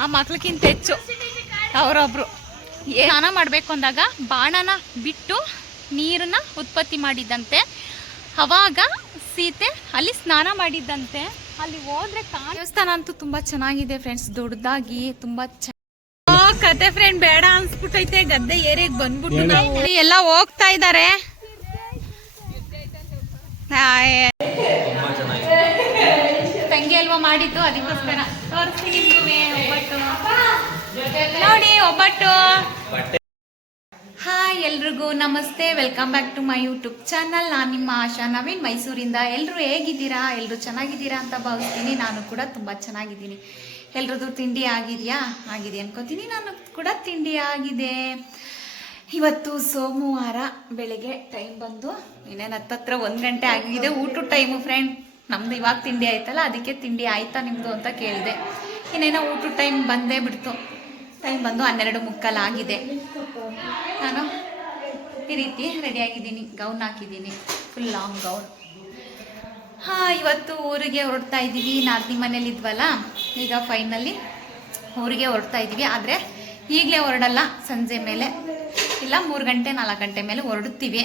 ಆ ಮಕ್ಳಕ್ಕಿಂತ ಹೆಚ್ಚು ಅವರೊಬ್ರು ಸ್ನಾನ ಮಾಡಬೇಕು ಅಂದಾಗ ಬಾಣನ ಬಿಟ್ಟು ನೀರನ್ನ ಉತ್ಪತ್ತಿ ಮಾಡಿದ್ದಂತೆ. ಅವಾಗ ಸೀತೆ ಅಲ್ಲಿ ಸ್ನಾನ ಮಾಡಿದ್ದಂತೆ. ಅಲ್ಲಿ ಹೋದ್ರೆ ದೇವಸ್ಥಾನ ಅಂತೂ ತುಂಬಾ ಚೆನ್ನಾಗಿದೆ ಫ್ರೆಂಡ್ಸ್, ದೊಡ್ಡದಾಗಿ ತುಂಬಾ ಕತೆ ಫ್ರೆಂಡ್ ಬೇಡ ಅನ್ಸ್ಬಿಟ್ಟೈತೆ. ಗದ್ದೆ ಏರಿಯಾಗ ಬಂದ್ಬಿಟ್ಟು ನಾವು ಎಲ್ಲ ಹೋಗ್ತಾ ಇದ್ದಾರೆ. ತಂಗಿ ಅಲ್ವಾ ಮಾಡಿದ್ದು, ಅದಕ್ಕೋಸ್ಕರ ತೋರಿಸ್ತೀನಿ ನಿಮ್ಗೆ ಒಬ್ಬಟ್ಟು ನೋಡಿ. ಒಬ್ಬಟ್ಟು. ಹಾಯ್ ಎಲ್ರಿಗೂ ನಮಸ್ತೆ, welcome back to my YouTube channel. ನಾನು ನಿಮ್ಮ ಆಶಾ ನವೀನ್, ಮೈಸೂರಿಂದ. ಎಲ್ಲರೂ ಹೇಗಿದ್ದೀರಾ? ಎಲ್ಲರೂ ಚೆನ್ನಾಗಿದ್ದೀರಾ ಅಂತ ಭಾವಿಸ್ತೀನಿ. ನಾನು ಕೂಡ ತುಂಬ ಚೆನ್ನಾಗಿದ್ದೀನಿ. ಎಲ್ರದ್ದು ತಿಂಡಿ ಆಗಿದೆಯಾ? ಆಗಿದೆ ಅನ್ಕೋತೀನಿ. ನಾನು ಕೂಡ ತಿಂಡಿ ಆಗಿದೆ. ಇವತ್ತು ಸೋಮವಾರ ಬೆಳಗ್ಗೆ ಟೈಮ್ ಬಂದು ಇನ್ನೇನು ಹತ್ತತ್ರ 1 ಗಂಟೆ ಆಗಿದೆ. ಊಟದ ಟೈಮು ಫ್ರೆಂಡ್. ನಮ್ದು ಇವಾಗ ತಿಂಡಿ ಆಯ್ತಲ್ಲ, ಅದಕ್ಕೆ ತಿಂಡಿ ಆಯ್ತಾ ನಿಮ್ಮದು ಅಂತ ಕೇಳಿದೆ. ಇನ್ನೇನೋ ಊಟದ ಟೈಮ್ ಬಂದೇ ಬಿಡ್ತು. ಟೈಮ್ ಬಂದು 12:45 ಆಗಿದೆ. ನಾನು ಈ ರೀತಿ ರೆಡಿಯಾಗಿದ್ದೀನಿ. ಗೌನ್ ಹಾಕಿದ್ದೀನಿ, ಫುಲ್ ಲಾಂಗ್ ಗೌನ್. ಇವತ್ತು ಊರಿಗೆ ಹೊರಡ್ತಾ ಇದ್ದೀವಿ. ನಾದಿನಿ ಮನೇಲಿ ಇದ್ವಲ್ಲ, ಈಗ ಫೈನಲಿ ಊರಿಗೆ ಹೊರಡ್ತಾ ಇದ್ದೀವಿ. ಆದರೆ ಈಗಲೇ ಹೊರಡಲ್ಲ, ಸಂಜೆ ಮೇಲೆ ಇಲ್ಲ 3 ಗಂಟೆ 4 ಗಂಟೆ ಮೇಲೆ ಹೊರಡುತ್ತೀವಿ.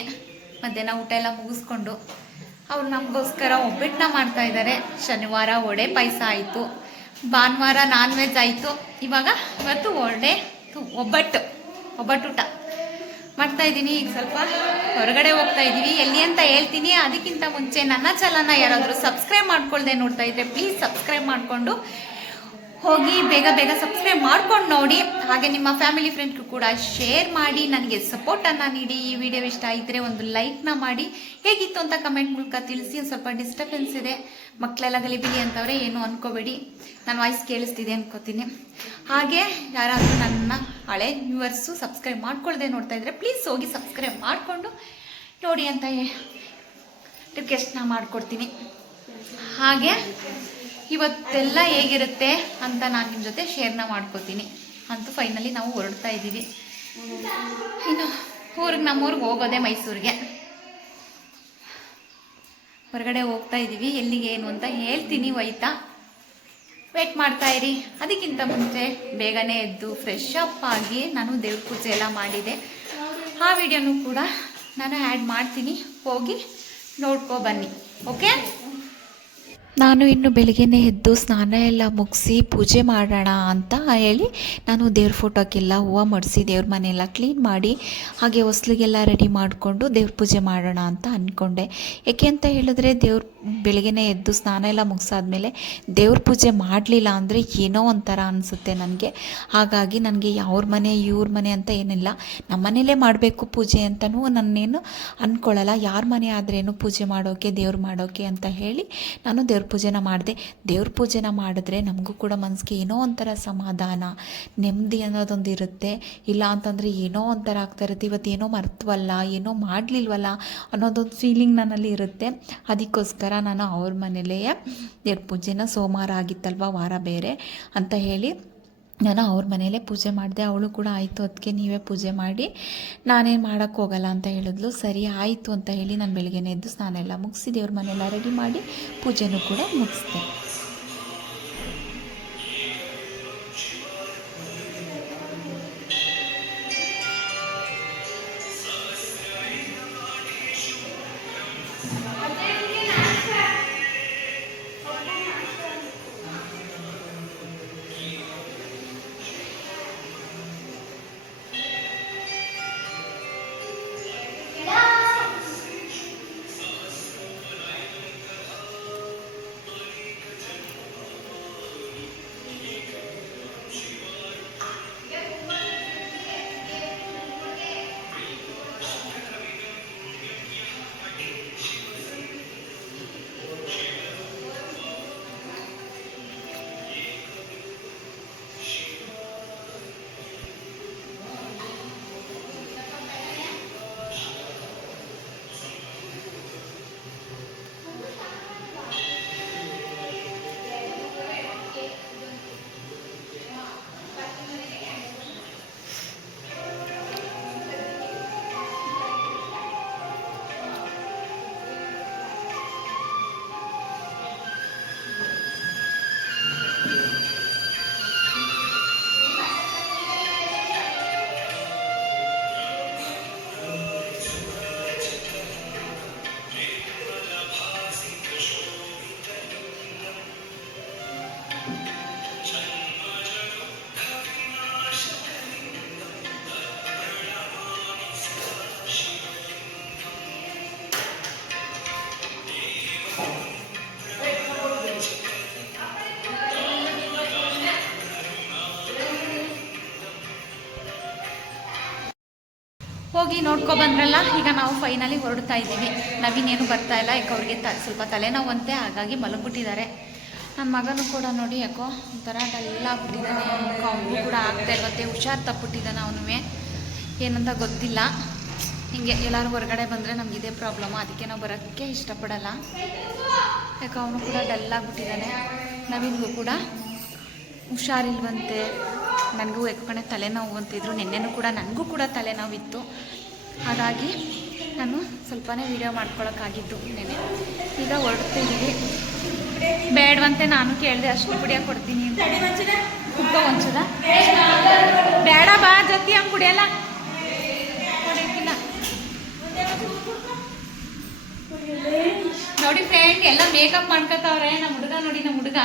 ಮಧ್ಯಾಹ್ನ ಊಟ ಎಲ್ಲ ಮುಗಿಸ್ಕೊಂಡು ಅವ್ರು ನಮಗೋಸ್ಕರ ಒಬ್ಬಟ್ಟನ್ನ ಮಾಡ್ತಾ ಇದ್ದಾರೆ. ಶನಿವಾರ ವಡೆ ಪಾಯಸ ಆಯಿತು, ಭಾನುವಾರ ನಾನ್ ವೆಜ್ ಆಯಿತು. ಇವತ್ತು ಒಬ್ಬಟ್ಟು ಊಟ ಮಾಡ್ತಾ ಇದ್ದೀನಿ. ಈಗ ಸ್ವಲ್ಪ ಹೊರಗಡೆ ಹೋಗ್ತಾ ಇದ್ದೀವಿ. ಎಲ್ಲಿ ಅಂತ ಹೇಳ್ತೀನಿ. ಅದಕ್ಕಿಂತ ಮುಂಚೆ ನನ್ನ ಚಾನಲ್ನ ಯಾರಾದರೂ ಸಬ್ಸ್ಕ್ರೈಬ್ ಮಾಡ್ಕೊಳ್ದೆ ನೋಡ್ತಾ ಇದ್ರೆ ಪ್ಲೀಸ್ ಸಬ್ಸ್ಕ್ರೈಬ್ ಮಾಡಿಕೊಂಡು ಹೋಗಿ, ಬೇಗ ಬೇಗ ಸಬ್ಸ್ಕ್ರೈಬ್ ಮಾಡ್ಕೊಂಡು ನೋಡಿ. ಹಾಗೆ ನಿಮ್ಮ ಫ್ಯಾಮಿಲಿ ಫ್ರೆಂಡ್ಗೂ ಕೂಡ ಶೇರ್ ಮಾಡಿ, ನನಗೆ ಸಪೋರ್ಟನ್ನು ನೀಡಿ. ಈ ವಿಡಿಯೋ ಇಷ್ಟ ಇದ್ದರೆ ಒಂದು ಲೈಕ್ನ ಮಾಡಿ. ಹೇಗಿತ್ತು ಅಂತ ಕಮೆಂಟ್ ಮೂಲಕ ತಿಳಿಸಿ. ಒಂದು ಸ್ವಲ್ಪ ಡಿಸ್ಟರ್ಬೆನ್ಸ್ ಇದೆ, ಮಕ್ಕಳೆಲ್ಲ ಗಲಿಬಿಲಿ ಅಂತವ್ರೆ, ಏನು ಅನ್ಕೋಬೇಡಿ. ನನ್ನ ವಾಯ್ಸ್ ಕೇಳಿಸ್ತಿದೆ ಅನ್ಕೋತೀನಿ. ಹಾಗೆ ಯಾರಾದರೂ ನನ್ನ ಹಳೆ ವ್ಯೂವರ್ಸು ಸಬ್ಸ್ಕ್ರೈಬ್ ಮಾಡ್ಕೊಳ್ದೆ ನೋಡ್ತಾ ಇದ್ರೆ ಪ್ಲೀಸ್ ಹೋಗಿ ಸಬ್ಸ್ಕ್ರೈಬ್ ಮಾಡಿಕೊಂಡು ನೋಡಿ ಅಂತ ರಿಕ್ವೆಸ್ಟ್ನ ಮಾಡ್ಕೊಡ್ತೀನಿ. ಹಾಗೆ ಇವತ್ತೆಲ್ಲ ಹೇಗಿರುತ್ತೆ ಅಂತ ನಾನು ನಿಮ್ಮ ಜೊತೆ ಶೇರ್ನ ಮಾಡ್ಕೋತೀನಿ. ಅಂತೂ ಫೈನಲಿ ನಾವು ಹೊರಡ್ತಾ ಇದ್ದೀವಿ. ಇನ್ನು ನಮ್ಮೂರಿಗೆ ಹೋಗೋದೆ ಮೈಸೂರಿಗೆ. ಹೊರಗಡೆ ಹೋಗ್ತಾ ಇದ್ದೀವಿ. ಎಲ್ಲಿಗೆ ಏನು ಅಂತ ಹೇಳ್ತೀನಿ, ಹೋಯ್ತಾ ವೇಟ್ ಮಾಡ್ತಾ ಇರಿ. ಅದಕ್ಕಿಂತ ಮುಂಚೆ ಬೇಗನೆ ಎದ್ದು ಫ್ರೆಶ್ ಅಪ್ ಆಗಿ ನಾನು ದೇವ್ರ ಪೂಜೆ ಎಲ್ಲ ಮಾಡಿದೆ. ಆ ವಿಡಿಯೋನು ಕೂಡ ನಾನು ಆ್ಯಡ್ ಮಾಡ್ತೀನಿ, ಹೋಗಿ ನೋಡ್ಕೊ ಬನ್ನಿ. ಓಕೆ. ನಾನು ಇನ್ನು ಬೆಳಗ್ಗೆನೇ ಎದ್ದು ಸ್ನಾನ ಎಲ್ಲ ಮುಗಿಸಿ ಪೂಜೆ ಮಾಡೋಣ ಅಂತ ಹೇಳಿ ನಾನು ದೇವ್ರ ಫೋಟೋಕ್ಕೆಲ್ಲ ಹೂವು ಮಡಿಸಿ ದೇವ್ರ ಮನೆಯೆಲ್ಲ ಕ್ಲೀನ್ ಮಾಡಿ, ಹಾಗೆ ಹೊಸ್ಲಿಗೆಲ್ಲ ರೆಡಿ ಮಾಡಿಕೊಂಡು ದೇವ್ರ ಪೂಜೆ ಮಾಡೋಣ ಅಂತ ಅಂದ್ಕೊಂಡೆ. ಏಕೆ ಅಂತ ಹೇಳಿದ್ರೆ ಬೆಳಗ್ಗೆನೇ ಎದ್ದು ಸ್ನಾನ ಎಲ್ಲ ಮುಗಿಸಾದ್ಮೇಲೆ ದೇವ್ರ ಪೂಜೆ ಮಾಡಲಿಲ್ಲ ಅಂದರೆ ಏನೋ ಒಂಥರ ಅನಿಸುತ್ತೆ ನನಗೆ. ಹಾಗಾಗಿ ನನಗೆ ಅವ್ರ ಮನೆ ಇವ್ರ ಮನೆ ಅಂತ ಏನಿಲ್ಲ, ನಮ್ಮ ಮನೇಲೇ ಮಾಡಬೇಕು ಪೂಜೆ ಅಂತಲೂ ನಾನೇನು ಅಂದ್ಕೊಳ್ಳಲ್ಲ. ಯಾರ ಮನೆ ಆದ್ರೇನು ಪೂಜೆ ಮಾಡೋಕ್ಕೆ, ದೇವ್ರು ಮಾಡೋಕ್ಕೆ ಅಂತ ಹೇಳಿ ನಾನು ದೇವ್ರ ಪೂಜೆನ ಮಾಡಿದೆ. ದೇವ್ರ ಪೂಜೆನ ಮಾಡಿದ್ರೆ ನಮಗೂ ಕೂಡ ಮನಸ್ಸಿಗೆ ಏನೋ ಒಂಥರ ಸಮಾಧಾನ, ನೆಮ್ಮದಿ ಅನ್ನೋದೊಂದು ಇರುತ್ತೆ. ಇಲ್ಲ ಅಂತಂದರೆ ಏನೋ ಒಂಥರ ಆಗ್ತಾ ಇರುತ್ತೆ, ಇವತ್ತೇನೋ ಮರ್ತವಲ್ಲ, ಏನೋ ಮಾಡಲಿಲ್ವಲ್ಲ ಅನ್ನೋದೊಂದು ಫೀಲಿಂಗ್ ನನ್ನಲ್ಲಿ ಇರುತ್ತೆ. ಅದಕ್ಕೋಸ್ಕರ ನಾನು ಅವ್ರ ಮನೇಲೇ ದೇವ್ರ ಪೂಜೆನ, ಸೋಮವಾರ ಆಗಿತ್ತಲ್ವ, ವಾರ ಬೇರೆ ಅಂತ ಹೇಳಿ ನಾನು ಅವ್ರ ಮನೇಲೇ ಪೂಜೆ ಮಾಡಿದೆ. ಅವಳು ಕೂಡ ಆಯಿತು, ಅದಕ್ಕೆ ನೀವೇ ಪೂಜೆ ಮಾಡಿ, ನಾನೇನು ಮಾಡೋಕ್ಕೆ ಹೋಗಲ್ಲ ಅಂತ ಹೇಳಿದ್ಲು. ಸರಿ ಆಯಿತು ಅಂತ ಹೇಳಿ ನಾನು ಬೆಳಗ್ಗೆನೇ ಎದ್ದು ಸ್ನಾನ ಎಲ್ಲ ಮುಗಿಸಿ ದೇವ್ರ ಮನೆಯೆಲ್ಲ ರೆಡಿ ಮಾಡಿ ಪೂಜೆನೂ ಕೂಡ ಮುಗಿಸ್ದೆ. ನೋಡ್ಕೊ ಬಂದ್ರಲ್ಲ. ಈಗ ನಾವು ಫೈನಲಿ ಹೊರಡ್ತಾ ಇದ್ದೀವಿ. ನವೀನೇನು ಬರ್ತಾ ಇಲ್ಲ, ಯಾಕೆ ಅವ್ರಿಗೆ ಸ್ವಲ್ಪ ತಲೆನೋವಂತೆ, ಹಾಗಾಗಿ ಮಲಗ್ಬಿಟ್ಟಿದ್ದಾರೆ. ನನ್ನ ಮಗನೂ ಕೂಡ ನೋಡಿ ಯಾಕೋ ಒಂಥರ ಡಲ್ಲಾಗ್ಬಿಟ್ಟಿದ್ದಾನೆ. ಅವನಿಗೂ ಕೂಡ ಆಗ್ತಾ ಇಲ್ವಂತೆ, ಹುಷಾರು ತಪ್ಪಿಟ್ಟಿದ್ದಾನೆ. ಅವನು ಏನಂತ ಗೊತ್ತಿಲ್ಲ. ಹಿಂಗೆ ಎಲ್ಲರೂ ಹೊರಗಡೆ ಬಂದರೆ ನಮ್ಗೆ ಇದೇ ಪ್ರಾಬ್ಲಮ್ಮು, ಅದಕ್ಕೆ ನಾವು ಬರೋಕ್ಕೆ ಇಷ್ಟಪಡಲ್ಲ. ಯಾಕೆ ಅವನು ಕೂಡ ಡಲ್ಲಾಗ್ಬಿಟ್ಟಿದ್ದಾನೆ. ನವೀನ್ಗೂ ಕೂಡ ಹುಷಾರಿಲ್ವಂತೆ. ನನಗೂ ಯಾಕಂದರೆ ತಲೆನೋವು ಅಂತಿದ್ರು. ನಿನ್ನೆನೂ ಕೂಡ ನನಗೂ ಕೂಡ ತಲೆನೋವಿತ್ತು, ಹಾಗಾಗಿ ನಾನು ಸ್ವಲ್ಪನೇ ವೀಡಿಯೋ ಮಾಡ್ಕೊಳಕ್ಕಾಗಿದ್ದು ನೆನೆ. ಈಗ ಹೊರಡ್ತಿದ್ದೀವಿ. ಬೇಡವಂತೆ ನಾನು ಕೇಳಿದೆ, ಅಷ್ಟು ಕುಡಿಯೋಕೆ ಕೊಡ್ತೀನಿ ಅಂತ. ಕುಡ್ಕೊ ಒಂಚೂರ ಬೇಡ ಬಾ ಜೊತೆ ಹಂಗೆ ಕುಡಿಯಲ್ಲ, ಕುಡಿಯೋಕ್ಕಿಲ್ಲ. ನೋಡಿ ಫ್ರೆಂಡ್, ಎಲ್ಲ ಮೇಕಪ್ ಮಾಡ್ಕೊತಾವ್ರೆ. ನಮ್ಮ ಹುಡುಗ ನೋಡಿ, ನಮ್ಮ ಹುಡುಗ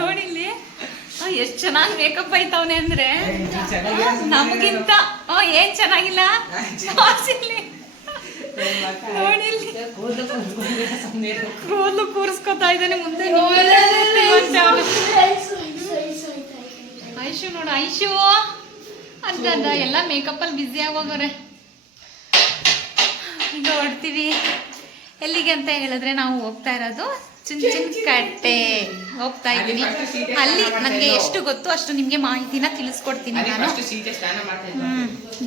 ನೋಡಿ ಇಲ್ಲಿ ಎಷ್ಟು ಚೆನ್ನಾಗಿ ಮೇಕಪ್ ಆಯ್ತವನೆ ಅಂದ್ರೆ ನಮಗಿಂತ. ಏನ್ ಚೆನ್ನಾಗಿಲ್ಲ ನೋಡಿ, ಕೂದಲು ಕೂರಿಸ್ಕೊತಾ ಇದ್ದಾನೆ ಮುಂದೆ. ಐಶು ನೋಡು, ಐಶು ಅಂತ ಎಲ್ಲ ಮೇಕಪ್ ಅಲ್ಲಿ ಬ್ಯುಸಿ ಆಗೋಗವ್ರೆ. ಈಗ ಹೊರಡ್ತೀವಿ. ಎಲ್ಲಿಗೆ ಅಂತ ಹೇಳಿದ್ರೆ ನಾವು ಹೋಗ್ತಾ ಇರೋದು ಚುಂಚನಕಟ್ಟೆ ಹೋಗ್ತಾ ಇದ್ದೀನಿ. ಅಲ್ಲಿ ನನಗೆ ಎಷ್ಟು ಗೊತ್ತು ಅಷ್ಟು ನಿಮಗೆ ಮಾಹಿತಿನ ತಿಳಿಸ್ಕೊಡ್ತೀನಿ ನಾನು.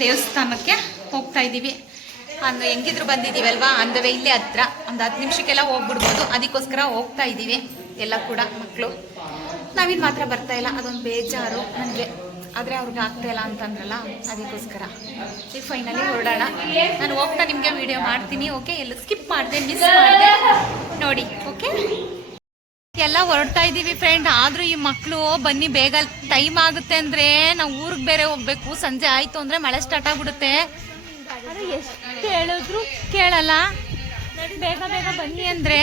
ದೇವಸ್ಥಾನಕ್ಕೆ ಹೋಗ್ತಾ ಇದ್ದೀವಿ. ಅಂದ್ರೆ ಹೆಂಗಿದ್ರು ಬಂದಿದ್ದೀವಲ್ವಾ, ಅಂದವೇ ಇಲ್ಲೇ ಹತ್ರ, ಒಂದು 10 ನಿಮಿಷಕ್ಕೆಲ್ಲ ಹೋಗ್ಬಿಡ್ಬೋದು. ಅದಕ್ಕೋಸ್ಕರ ಹೋಗ್ತಾ ಇದ್ದೀವಿ ಎಲ್ಲ ಕೂಡ. ಮಕ್ಕಳು ನಾವಿನ್ ಮಾತ್ರ ಬರ್ತಾ ಇಲ್ಲ, ಅದೊಂದು ಬೇಜಾರು ನನಗೆ. ಆದರೆ ಅವ್ರಿಗೆ ಆಗ್ತಾ ಇಲ್ಲ ಅಂತಂದ್ರಲ್ಲ, ಅದಕ್ಕೋಸ್ಕರ ಈಗ ಫೈನಲಿ ಹೊರಡೋಣ. ನಾನು ಹೋಗ್ತಾ ನಿಮಗೆ ವಿಡಿಯೋ ಮಾಡ್ತೀನಿ, ಓಕೆ? ಎಲ್ಲ ಸ್ಕಿಪ್ ಮಾಡಿದೆ, ಮಿಸ್ ಮಾಡಿದೆ ನೋಡಿ, ಓಕೆ? ಎಲ್ಲ ಹೊರಡ್ತಾ ಇದ್ದೀವಿ ಫ್ರೆಂಡ್. ಆದರೂ ಈ ಮಕ್ಕಳು ಬನ್ನಿ ಬೇಗ, ಟೈಮ್ ಆಗುತ್ತೆ ಅಂದರೆ ನಾವು ಊರಿಗೆ ಬೇರೆ ಹೋಗ್ಬೇಕು. ಸಂಜೆ ಆಯಿತು ಅಂದರೆ ಮಳೆ ಸ್ಟಾರ್ಟ್ ಆಗಿಬಿಡುತ್ತೆ. ಅದು ಎಷ್ಟು ಹೇಳಿದ್ರು ಕೇಳಲ್ಲ. ಬೇಗ ಬೇಗ ಬನ್ನಿ ಅಂದರೆ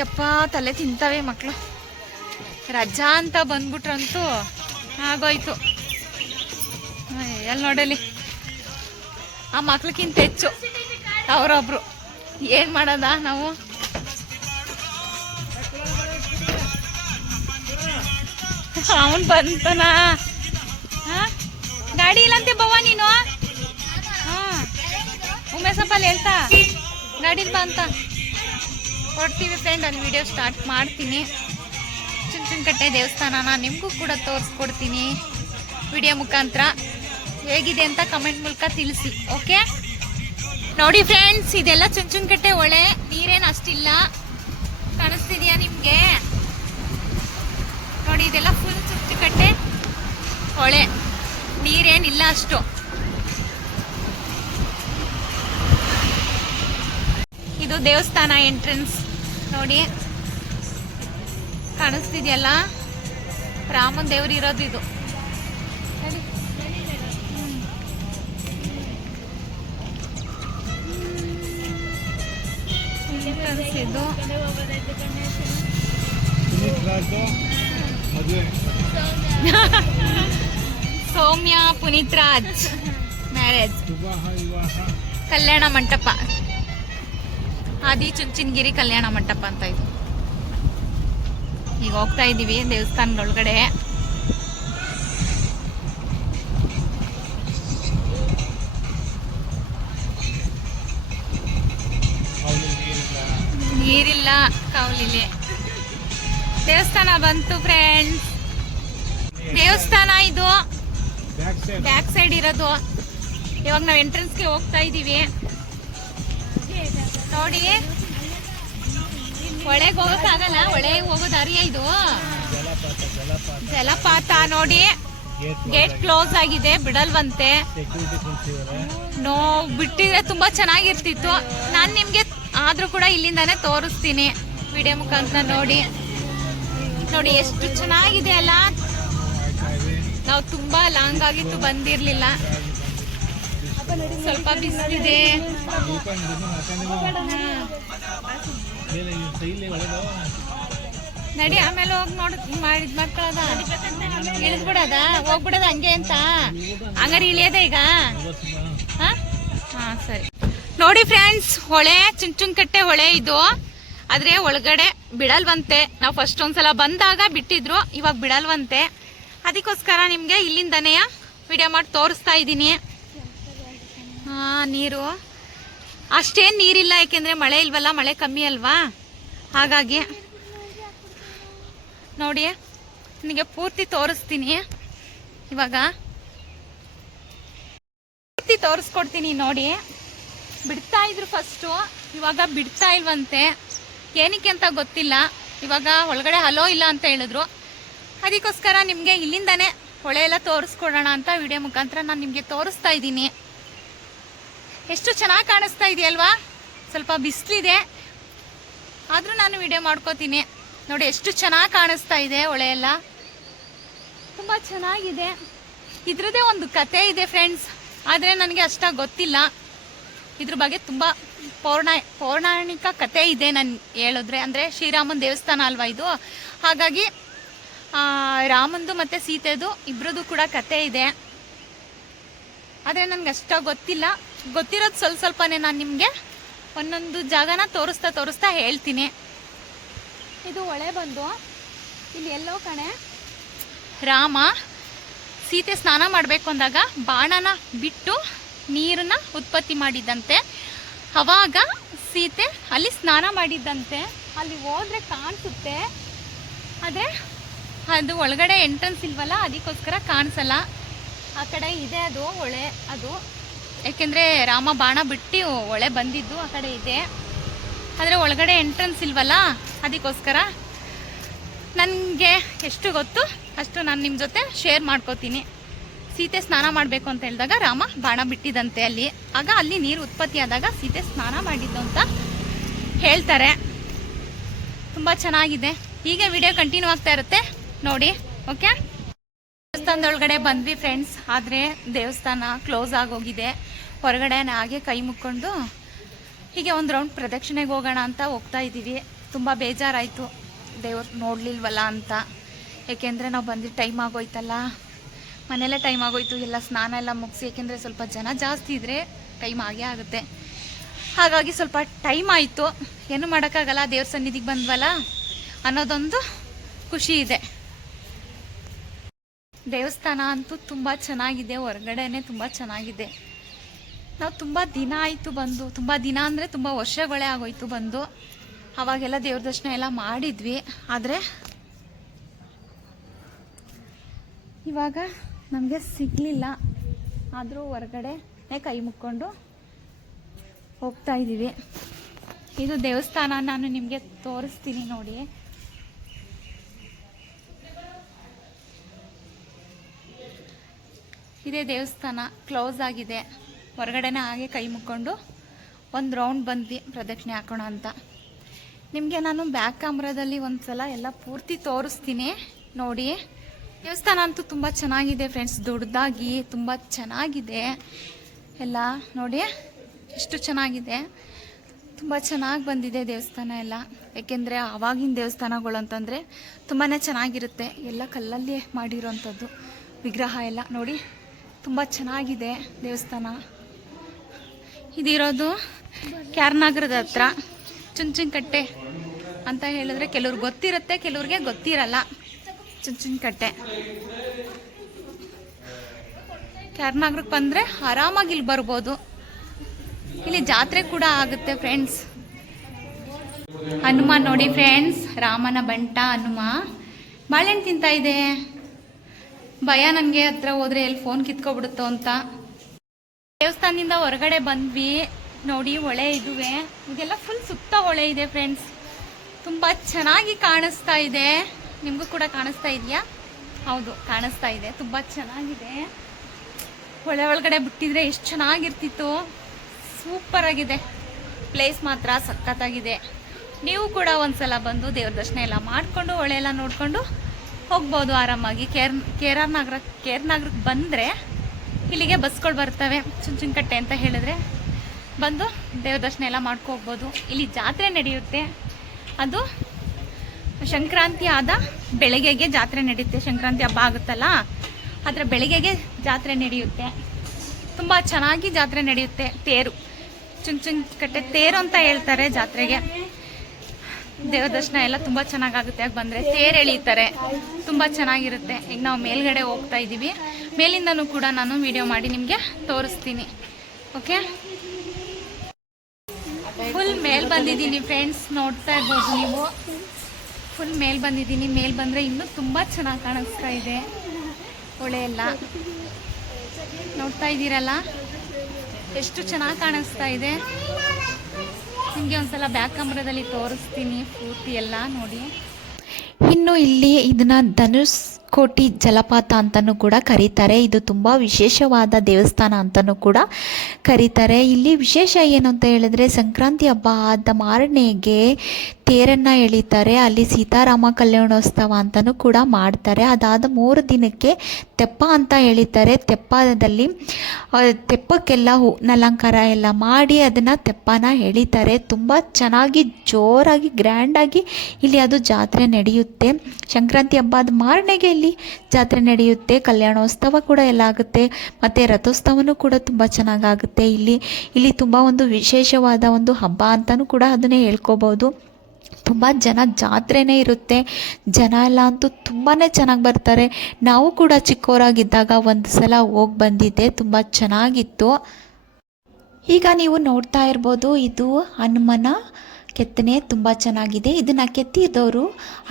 ಯಪ್ಪ ತಲೆ ತಿಂತವೆ ಮಕ್ಕಳು. ರಜಾ ಅಂತ ಬಂದ್ಬಿಟ್ರಂತೂ ಆಗೋಯ್ತು. ಎಲ್ಲಿ ನೋಡಲಿ, ಆ ಮಕ್ಳಿಗಿಂತ ಹೆಚ್ಚು ಅವರೊಬ್ರು. ಏನು ಮಾಡೋದ ನಾವು? ಅವನು ಬಂತನ ಗಾಡಿ ಇಲ್ಲಂತೆ ಬವ್ವ ನೀನು. ಹಾಂ, ಉಮೇಶಪ್ಪಲ್ಲಿ ಹೇಳ್ತಾ ಗಾಡೀಲಿ ಬಾ ಅಂತ. ಹೊರಡ್ತೀವಿ ಫ್ರೆಂಡ್. ಅಲ್ಲಿ ವಿಡಿಯೋ ಸ್ಟಾರ್ಟ್ ಮಾಡ್ತೀನಿ. ಚುಂಚನಕಟ್ಟೆ ದೇವಸ್ಥಾನನ ನಿಮಗೂ ಕೂಡ ತೋರಿಸ್ಕೊಡ್ತೀನಿ ವಿಡಿಯೋ ಮುಖಾಂತರ. ಹೇಗಿದೆ ಅಂತ ಕಮೆಂಟ್ ಮೂಲಕ ತಿಳಿಸಿ, ಓಕೆ? ನೋಡಿ ಫ್ರೆಂಡ್ಸ್, ಇದೆಲ್ಲ ಚುಂಚನಕಟ್ಟೆ ಹೊಳೆ. ನೀರೇನು ಅಷ್ಟಿಲ್ಲ, ಕಾಣಿಸ್ತಿದ್ಯಾ ನಿಮಗೆ? ನೋಡಿ, ಇದೆಲ್ಲ ಫುಲ್ ಚುಂಚನಕಟ್ಟೆ ಹೊಳೆ, ನೀರೇನಿಲ್ಲ ಅಷ್ಟು. ಇದು ದೇವಸ್ಥಾನ ಎಂಟ್ರೆನ್ಸ್ ನೋಡಿ, ಕಾಣಿಸ್ತಿದ್ಯಲ್ಲ? ರಾಮನ್ ದೇವ್ರು ಇರೋದು ಇದು. ಇದು ಸೌಮ್ಯ ಪುನೀತ್ ರಾಜ್ ಮ್ಯಾರೇಜ್ ಕಲ್ಯಾಣ ಮಂಟಪ, ಆದಿ ಚುಂಚನಗಿರಿ ಕಲ್ಯಾಣ ಮಂಟಪ ಅಂತ ಇದು. ಈಗ ಹೋಗ್ತಾ ಇದ್ದೀವಿ ದೇವಸ್ಥಾನದೊಳಗಡೆ. ನೀರಿಲ್ಲ ಕಾವಲಿಲಿ. ದೇವಸ್ಥಾನ ಬಂತು ಫ್ರೆಂಡ್ಸ್. ದೇವಸ್ಥಾನ ಇದು ಬ್ಯಾಕ್ ಸೈಡ್ ಇರೋದು. ಇವಾಗ ನಾವು ಎಂಟ್ರೆನ್ಸ್ಗೆ ಹೋಗ್ತಾ ಇದ್ದೀವಿ ನೋಡಿ. ಹೊಳೆಗೆ ಹೋಗೋಕ್ಕಾಗಲ್ಲ, ಹೊಳೆಗೆ ಹೋಗೋ ದಾರಿಯ ಇದು. ಜಲಪಾತ ನೋಡಿ, ಗೇಟ್ ಕ್ಲೋಸ್ ಆಗಿದೆ, ಬಿಡಲ್ವಂತೆ. ಬಿಟ್ಟಿದ್ರೆ ತುಂಬಾ ಚೆನ್ನಾಗಿರ್ತಿತ್ತು. ನಾನು ನಿಮ್ಗೆ ಆದ್ರೂ ಕೂಡ ಇಲ್ಲಿಂದಾನೆ ತೋರಿಸ್ತೀನಿ ವಿಡಿಯೋ ಮುಖಾಂತರ. ನೋಡಿ ನೋಡಿ ಎಷ್ಟು ಚೆನ್ನಾಗಿದೆ ಅಲ್ಲ. ನಾವು ತುಂಬಾ ಲಾಂಗ್ ಆಗಿತ್ತು, ಬಂದಿರ್ಲಿಲ್ಲ. ಸ್ವಲ್ಪ ಬಿಸಿಲಿದೆ. ನಡಿ, ಆಮೇಲೆ ಹೋಗಿ ಮಾಡಿದ್ ಮಕ್ಕಳದ ಇಳಿದ್ಬಿಡದ, ಹೋಗ್ಬಿಡದ ಹಂಗೆ ಅಂತ. ಹಂಗಾರೆ ಇಳಿಯದ ಈಗ? ಹಾ ಸರಿ. ನೋಡಿ ಫ್ರೆಂಡ್ಸ್, ಹೊಳೆ ಚುಂಚನಕಟ್ಟೆ ಹೊಳೆ ಇದು. ಆದ್ರೆ ಒಳಗಡೆ ಬಿಡಲ್ವಂತೆ. ನಾವು ಫಸ್ಟ್ ಒಂದ್ಸಲ ಬಂದಾಗ ಬಿಟ್ಟಿದ್ರು, ಇವಾಗ ಬಿಡಲ್ವಂತೆ. ಅದಕ್ಕೋಸ್ಕರ ನಿಮ್ಗೆ ಇಲ್ಲಿಂದನೇ ವಿಡಿಯೋ ಮಾಡಿ ತೋರಿಸ್ತಾ ಇದ್ದೀನಿ. ನೀರು ಅಷ್ಟೇನು ನೀರಿಲ್ಲ, ಯಾಕೆಂದರೆ ಮಳೆ ಇಲ್ವಲ್ಲ, ಮಳೆ ಕಮ್ಮಿ ಅಲ್ವಾ, ಹಾಗಾಗಿ ನೋಡಿ ನಿಮಗೆ ಪೂರ್ತಿ ತೋರಿಸ್ತೀನಿ. ಇವಾಗ ಪೂರ್ತಿ ತೋರಿಸ್ಕೊಡ್ತೀನಿ ನೋಡಿ. ಬಿಡ್ತಾ ಇದ್ರು ಫಸ್ಟು, ಇವಾಗ ಬಿಡ್ತಾ ಇಲ್ವಂತೆ, ಏನಕ್ಕೆ ಅಂತ ಗೊತ್ತಿಲ್ಲ. ಇವಾಗ ಒಳಗಡೆ ಹಲೋ ಇಲ್ಲ ಅಂತ ಹೇಳಿದ್ರು, ಅದಕ್ಕೋಸ್ಕರ ನಿಮಗೆ ಇಲ್ಲಿಂದಾನೇ ಹೊಳೆ ಎಲ್ಲ ತೋರಿಸ್ಕೊಡೋಣ ಅಂತ ವಿಡಿಯೋ ಮುಖಾಂತರ ನಾನು ನಿಮಗೆ ತೋರಿಸ್ತಾ ಇದ್ದೀನಿ. ಎಷ್ಟು ಚೆನ್ನಾಗಿ ಕಾಣಿಸ್ತಾ ಇದೆಯಲ್ವಾ? ಸ್ವಲ್ಪ ಬಿಸಿಲಿದೆ ಆದರೂ ನಾನು ವಿಡಿಯೋ ಮಾಡ್ಕೋತೀನಿ. ನೋಡಿ ಎಷ್ಟು ಚೆನ್ನಾಗಿ ಕಾಣಿಸ್ತಾ ಇದೆ, ಹೊಳೆ ಎಲ್ಲ ತುಂಬ ಚೆನ್ನಾಗಿದೆ. ಇದ್ರದ್ದೇ ಒಂದು ಕತೆ ಇದೆ ಫ್ರೆಂಡ್ಸ್, ಆದರೆ ನನಗೆ ಅಷ್ಟಾಗಿ ಗೊತ್ತಿಲ್ಲ. ಇದ್ರ ಬಗ್ಗೆ ತುಂಬ ಪೌರಾಣಿಕ ಕತೆ ಇದೆ ನಾನು ಹೇಳಿದ್ರೆ. ಅಂದರೆ ಶ್ರೀರಾಮನ ದೇವಸ್ಥಾನ ಅಲ್ವಾ ಇದು, ಹಾಗಾಗಿ ರಾಮಂದು ಮತ್ತು ಸೀತೆದು ಇಬ್ಬರದು ಕೂಡ ಕತೆ ಇದೆ. ಆದರೆ ನನಗೆ ಅಷ್ಟಾಗಿ ಗೊತ್ತಿಲ್ಲ. ಗೊತ್ತಿರೋದು ಸ್ವಲ್ಪನೇ ನಾನು ನಿಮಗೆ ಒಂದೊಂದು ಜಾಗನ ತೋರಿಸ್ತಾ ಹೇಳ್ತೀನಿ. ಇದು ಹೊಳೆ ಬಂದು ಇಲ್ಲಿ ಎಲ್ಲೋ ಕಣೆ ರಾಮ ಸೀತೆ ಸ್ನಾನ ಮಾಡಬೇಕು ಅಂದಾಗ ಬಾಣನ ಬಿಟ್ಟು ನೀರನ್ನ ಉತ್ಪತ್ತಿ ಮಾಡಿದ್ದಂತೆ. ಅವಾಗ ಸೀತೆ ಅಲ್ಲಿ ಸ್ನಾನ ಮಾಡಿದ್ದಂತೆ. ಅಲ್ಲಿ ಹೋದ್ರೆ ಕಾಣಿಸುತ್ತೆ, ಆದರೆ ಅದು ಒಳಗಡೆ ಎಂಟ್ರೆನ್ಸ್ ಇಲ್ವಲ್ಲ, ಅದಕ್ಕೋಸ್ಕರ ಕಾಣಿಸಲ್ಲ. ಆ ಕಡೆ ಇದೆ ಅದು ಹೊಳೆ, ಅದು ಯಾಕೆಂದರೆ ರಾಮ ಬಾಣ ಬಿಟ್ಟು ಹೊಳೆ ಬಂದಿದ್ದು ಆ ಕಡೆ ಇದೆ, ಆದರೆ ಒಳಗಡೆ ಎಂಟ್ರೆನ್ಸ್ ಇಲ್ವಲ್ಲ, ಅದಕ್ಕೋಸ್ಕರ ನನಗೆ ಎಷ್ಟು ಗೊತ್ತು ಅಷ್ಟು ನಾನು ನಿಮ್ಮ ಜೊತೆ ಶೇರ್ ಮಾಡ್ಕೋತೀನಿ. ಸೀತೆ ಸ್ನಾನ ಮಾಡಬೇಕು ಅಂತ ಹೇಳಿದಾಗ ರಾಮ ಬಾಣ ಬಿಟ್ಟಿದ್ದಂತೆ ಅಲ್ಲಿ, ಆಗ ಅಲ್ಲಿ ನೀರು ಉತ್ಪತ್ತಿ ಆದಾಗ ಸೀತೆ ಸ್ನಾನ ಮಾಡಿದ್ದು ಅಂತ ಹೇಳ್ತಾರೆ. ತುಂಬ ಚೆನ್ನಾಗಿದೆ. ಹೀಗೆ ವಿಡಿಯೋ ಕಂಟಿನ್ಯೂ ಆಗ್ತಾ ಇರುತ್ತೆ ನೋಡಿ. ಓಕೆ, ದೇವಸ್ಥಾನದೊಳಗಡೆ ಬಂದ್ವಿ ಫ್ರೆಂಡ್ಸ್, ಆದರೆ ದೇವಸ್ಥಾನ ಕ್ಲೋಸ್ ಆಗೋಗಿದೆ. ಹೊರಗಡೆ ಹಾಗೆ ಕೈ ಮುಕ್ಕೊಂಡು ಹೀಗೆ ಒಂದು ರೌಂಡ್ ಪ್ರದಕ್ಷಿಣೆಗೆ ಹೋಗೋಣ ಅಂತ ಹೋಗ್ತಾ ಇದ್ದೀವಿ. ತುಂಬ ಬೇಜಾರಾಯಿತು ದೇವ್ರು ನೋಡಲಿಲ್ವಲ್ಲ ಅಂತ, ಏಕೆಂದರೆ ನಾವು ಬಂದಿದ್ದು ಟೈಮ್ ಆಗೋಯ್ತಲ್ಲ, ಮನೆಯಲ್ಲೇ ಟೈಮ್ ಆಗೋಯ್ತು. ಎಲ್ಲ ಸ್ನಾನ ಎಲ್ಲ ಮುಗಿಸಿ, ಏಕೆಂದರೆ ಸ್ವಲ್ಪ ಜನ ಜಾಸ್ತಿ ಇದ್ದರೆ ಟೈಮ್ ಆಗೇ ಆಗುತ್ತೆ. ಹಾಗಾಗಿ ಸ್ವಲ್ಪ ಟೈಮ್ ಆಯಿತು, ಏನು ಮಾಡೋಕ್ಕಾಗಲ್ಲ, ದೇವ್ರ ಸನ್ನಿಧಿಗೆ ಬಂದ್ವಲ್ಲ ಅನ್ನೋದೊಂದು ಖುಷಿ ಇದೆ. ದೇವಸ್ಥಾನ ಅಂತೂ ತುಂಬ ಚೆನ್ನಾಗಿದೆ, ಹೊರಗಡೆನೇ ತುಂಬ ಚೆನ್ನಾಗಿದೆ. ನಾವು ತುಂಬ ದಿನ ಆಯಿತು ಬಂದು, ತುಂಬ ದಿನ ಅಂದರೆ ತುಂಬ ವರ್ಷಗಳೇ ಆಗೋಯ್ತು ಬಂದು. ಅವಾಗೆಲ್ಲ ದೇವ್ರ ದರ್ಶನ ಎಲ್ಲ ಮಾಡಿದ್ವಿ, ಆದರೆ ಇವಾಗ ನಮಗೆ ಸಿಗಲಿಲ್ಲ. ಆದರೂ ಹೊರಗಡೆ ಕೈ ಮುಕ್ಕೊಂಡು ಹೋಗ್ತಾ ಇದ್ದೀವಿ. ಇದು ದೇವಸ್ಥಾನ, ನಾನು ನಿಮಗೆ ತೋರಿಸ್ತೀನಿ ನೋಡಿ. ಇದೇ ದೇವಸ್ಥಾನ, ಕ್ಲೋಸ್ ಆಗಿದೆ. ಹೊರಗಡೆನೇ ಹಾಗೆ ಕೈ ಮುಕ್ಕೊಂಡು ಒಂದು ರೌಂಡ್ ಬಂದ್ವಿ ಪ್ರದಕ್ಷಿಣೆ ಹಾಕೋಣ ಅಂತ. ನಿಮಗೆ ನಾನು ಬ್ಯಾಕ್ ಕ್ಯಾಮ್ರಾದಲ್ಲಿ ಒಂದು ಸಲ ಎಲ್ಲ ಪೂರ್ತಿ ತೋರಿಸ್ತೀನಿ ನೋಡಿ. ದೇವಸ್ಥಾನ ಅಂತೂ ತುಂಬ ಚೆನ್ನಾಗಿದೆ ಫ್ರೆಂಡ್ಸ್, ದೊಡ್ಡದಾಗಿ ತುಂಬ ಚೆನ್ನಾಗಿದೆ ಎಲ್ಲ ನೋಡಿ. ಎಷ್ಟು ಚೆನ್ನಾಗಿದೆ, ತುಂಬ ಚೆನ್ನಾಗಿ ಬಂದಿದೆ ದೇವಸ್ಥಾನ ಎಲ್ಲ. ಏಕೆಂದರೆ ಆವಾಗಿನ ದೇವಸ್ಥಾನಗಳು ಅಂತಂದರೆ ತುಂಬಾ ಚೆನ್ನಾಗಿರುತ್ತೆ, ಎಲ್ಲ ಕಲ್ಲಲ್ಲಿ ಮಾಡಿರೋವಂಥದ್ದು ವಿಗ್ರಹ ಎಲ್ಲ ನೋಡಿ. ತುಂಬ ಚೆನ್ನಾಗಿದೆ ದೇವಸ್ಥಾನ. ಇದಿರೋದು ಕ್ಯಾರ್ನಗರದ ಹತ್ರ, ಚುಂಚನಕಟ್ಟೆ ಅಂತ ಹೇಳಿದ್ರೆ ಕೆಲವ್ರಿಗೆ ಗೊತ್ತಿರುತ್ತೆ, ಕೆಲವ್ರಿಗೆ ಗೊತ್ತಿರಲ್ಲ. ಚುಂಚನಕಟ್ಟೆ ಕ್ಯಾರ್ನಗರಕ್ಕೆ ಬಂದರೆ ಆರಾಮಾಗಿ ಇಲ್ಲಿ ಬರ್ಬೋದು. ಇಲ್ಲಿ ಜಾತ್ರೆ ಕೂಡ ಆಗುತ್ತೆ ಫ್ರೆಂಡ್ಸ್. ಹನುಮ ನೋಡಿ ಫ್ರೆಂಡ್ಸ್, ರಾಮನ ಬಂಟ ಹನುಮ ಬಾಳೆಹಣ್ಣು ತಿಂತಾ ಇದೆ. ಭಯ ನನಗೆ ಹತ್ರ ಹೋದ್ರೆ ಎಲ್ಲಿ ಫೋನ್ ಕಿತ್ಕೊಬಿಡುತ್ತೋ ಅಂತ. ದೇವಸ್ಥಾನದಿಂದ ಹೊರಗಡೆ ಬಂದ್ವಿ ನೋಡಿ. ಹೊಳೆ ಇದುವೆ, ಇದೆಲ್ಲ ಫುಲ್ ಸುತ್ತ ಹೊಳೆ ಇದೆ ಫ್ರೆಂಡ್ಸ್. ತುಂಬ ಚೆನ್ನಾಗಿ ಕಾಣಿಸ್ತಾ ಇದೆ. ನಿಮಗೂ ಕೂಡ ಕಾಣಿಸ್ತಾ ಇದೆಯಾ? ಹೌದು, ಕಾಣಿಸ್ತಾ ಇದೆ. ತುಂಬ ಚೆನ್ನಾಗಿದೆ. ಹೊಳೆ ಒಳಗಡೆ ಬಿಟ್ಟಿದ್ರೆ ಎಷ್ಟು ಚೆನ್ನಾಗಿರ್ತಿತ್ತು. ಸೂಪರ್ ಆಗಿದೆ ಪ್ಲೇಸ್, ಮಾತ್ರ ಸಖತ್ತಾಗಿದೆ. ನೀವು ಕೂಡ ಒಂದ್ಸಲ ಬಂದು ದೇವ್ರ ದರ್ಶನ ಎಲ್ಲ ಮಾಡಿಕೊಂಡು ಹೊಳೆ ಎಲ್ಲ ನೋಡಿಕೊಂಡು ಹೋಗ್ಬೋದು ಆರಾಮಾಗಿ. ಕೇರ್ನಗರಕ್ಕೆ ಬಂದರೆ ಇಲ್ಲಿಗೆ ಬಸ್ಗಳು ಬರ್ತವೆ. ಚುಂಚನಕಟ್ಟೆ ಅಂತ ಹೇಳಿದ್ರೆ ಬಂದು ದೇವ್ರ ದರ್ಶನ ಎಲ್ಲ ಮಾಡ್ಕೋಗ್ಬೋದು. ಇಲ್ಲಿ ಜಾತ್ರೆ ನಡೆಯುತ್ತೆ, ಅದು ಸಂಕ್ರಾಂತಿ ಆದ ಬೆಳಗ್ಗೆಗೆ ಜಾತ್ರೆ ನಡೆಯುತ್ತೆ. ಸಂಕ್ರಾಂತಿ ಹಬ್ಬ ಆಗುತ್ತಲ್ಲ, ಅದರ ಬೆಳಗ್ಗೆಗೆ ಜಾತ್ರೆ ನಡೆಯುತ್ತೆ. ತುಂಬ ಚೆನ್ನಾಗಿ ಜಾತ್ರೆ ನಡೆಯುತ್ತೆ. ತೇರು, ಚುಂಚನಕಟ್ಟೆ ತೇರು ಅಂತ ಹೇಳ್ತಾರೆ ಜಾತ್ರೆಗೆ. ದೇವ್ರ ದರ್ಶನ ಎಲ್ಲ ತುಂಬ ಚೆನ್ನಾಗಾಗುತ್ತೆ. ಯಾಕೆ ಬಂದರೆ ತೇರು ಎಳೀತಾರೆ, ತುಂಬ ಚೆನ್ನಾಗಿರುತ್ತೆ. ಈಗ ನಾವು ಮೇಲ್ಗಡೆ ಹೋಗ್ತಾ ಇದ್ದೀವಿ, ಮೇಲಿಂದನೂ ಕೂಡ ನಾನು ವಿಡಿಯೋ ಮಾಡಿ ನಿಮಗೆ ತೋರಿಸ್ತೀನಿ. ಓಕೆ, ಫುಲ್ ಮೇಲ್ ಬಂದಿದ್ದೀನಿ ಫ್ರೆಂಡ್ಸ್, ನೋಡ್ತಾ ಇರ್ಬೋದು ನೀವು. ಫುಲ್ ಮೇಲ್ ಬಂದಿದ್ದೀನಿ. ಮೇಲ್ ಬಂದರೆ ಇನ್ನೂ ತುಂಬ ಚೆನ್ನಾಗಿ ಕಾಣಿಸ್ತಾ ಇದೆ. ಹೊಳೆ ಎಲ್ಲ ನೋಡ್ತಾ ಇದ್ದೀರಲ್ಲ, ಎಷ್ಟು ಚೆನ್ನಾಗಿ ಕಾಣಿಸ್ತಾ ಇದೆ. ನಿಮಗೆ ಒಂದ್ಸಲ ಬ್ಯಾಕ್ ಕ್ಯಾಮ್ರಾದಲ್ಲಿ ತೋರಿಸ್ತೀನಿ ಪೂರ್ತಿ ಎಲ್ಲ ನೋಡಿ. ಇನ್ನು ಇಲ್ಲಿ ಇದನ್ನ ಧನುಷ್ಕೋಟಿ ಜಲಪಾತ ಅಂತಲೂ ಕೂಡ ಕರೀತಾರೆ. ಇದು ತುಂಬ ವಿಶೇಷವಾದ ದೇವಸ್ಥಾನ ಅಂತಲೂ ಕೂಡ ಕರೀತಾರೆ. ಇಲ್ಲಿ ವಿಶೇಷ ಏನು ಅಂತ ಹೇಳಿದ್ರೆ, ಸಂಕ್ರಾಂತಿ ಹಬ್ಬ ಆದ ಮಾರನೆಗೆ ತೇರನ್ನು ಎಳೀತಾರೆ. ಅಲ್ಲಿ ಸೀತಾರಾಮ ಕಲ್ಯಾಣೋತ್ಸವ ಅಂತಲೂ ಕೂಡ ಮಾಡ್ತಾರೆ. ಅದಾದ 3 ದಿನಕ್ಕೆ ತೆಪ್ಪ ಅಂತ ಎಳೀತಾರೆ. ತೆಪ್ಪಕ್ಕೆಲ್ಲ ಹೂವಿನ ಅಲಂಕಾರ ಎಲ್ಲ ಮಾಡಿ ಅದನ್ನು ತೆಪ್ಪನ ಎಳೀತಾರೆ. ತುಂಬ ಚೆನ್ನಾಗಿ ಜೋರಾಗಿ ಗ್ರ್ಯಾಂಡಾಗಿ ಇಲ್ಲಿ ಅದು ಜಾತ್ರೆ ನಡೆಯುತ್ತೆ. ಸಂಕ್ರಾಂತಿ ಹಬ್ಬದ ಮಾರನೆಗೆ ಇಲ್ಲಿ ಜಾತ್ರೆ ನಡೆಯುತ್ತೆ. ಕಲ್ಯಾಣೋತ್ಸವ ಕೂಡ ಎಲ್ಲ ಆಗುತ್ತೆ, ಮತ್ತು ರಥೋತ್ಸವನೂ ಕೂಡ ತುಂಬ ಚೆನ್ನಾಗಾಗುತ್ತೆ. ಇಲ್ಲಿ ತುಂಬ ಒಂದು ವಿಶೇಷವಾದ ಒಂದು ಹಬ್ಬ ಅಂತಲೂ ಕೂಡ ಅದನ್ನೇ ಹೇಳ್ಕೊಬೋದು. ತುಂಬ ಜನ ಜಾತ್ರೆನೇ ಇರುತ್ತೆ. ಜನ ಎಲ್ಲ ಅಂತೂ ತುಂಬಾ ಚೆನ್ನಾಗಿ ಬರ್ತಾರೆ. ನಾವು ಕೂಡ ಚಿಕ್ಕವರಾಗಿದ್ದಾಗ ಒಂದು ಸಲ ಹೋಗಿ ಬಂದಿದ್ದೆ, ತುಂಬ ಚೆನ್ನಾಗಿತ್ತು. ಈಗ ನೀವು ನೋಡ್ತಾ ಇರ್ಬೋದು, ಇದು ಹನುಮನ ಕೆತ್ತನೆ ತುಂಬ ಚೆನ್ನಾಗಿದೆ. ಇದನ್ನು ಕೆತ್ತಿದವರು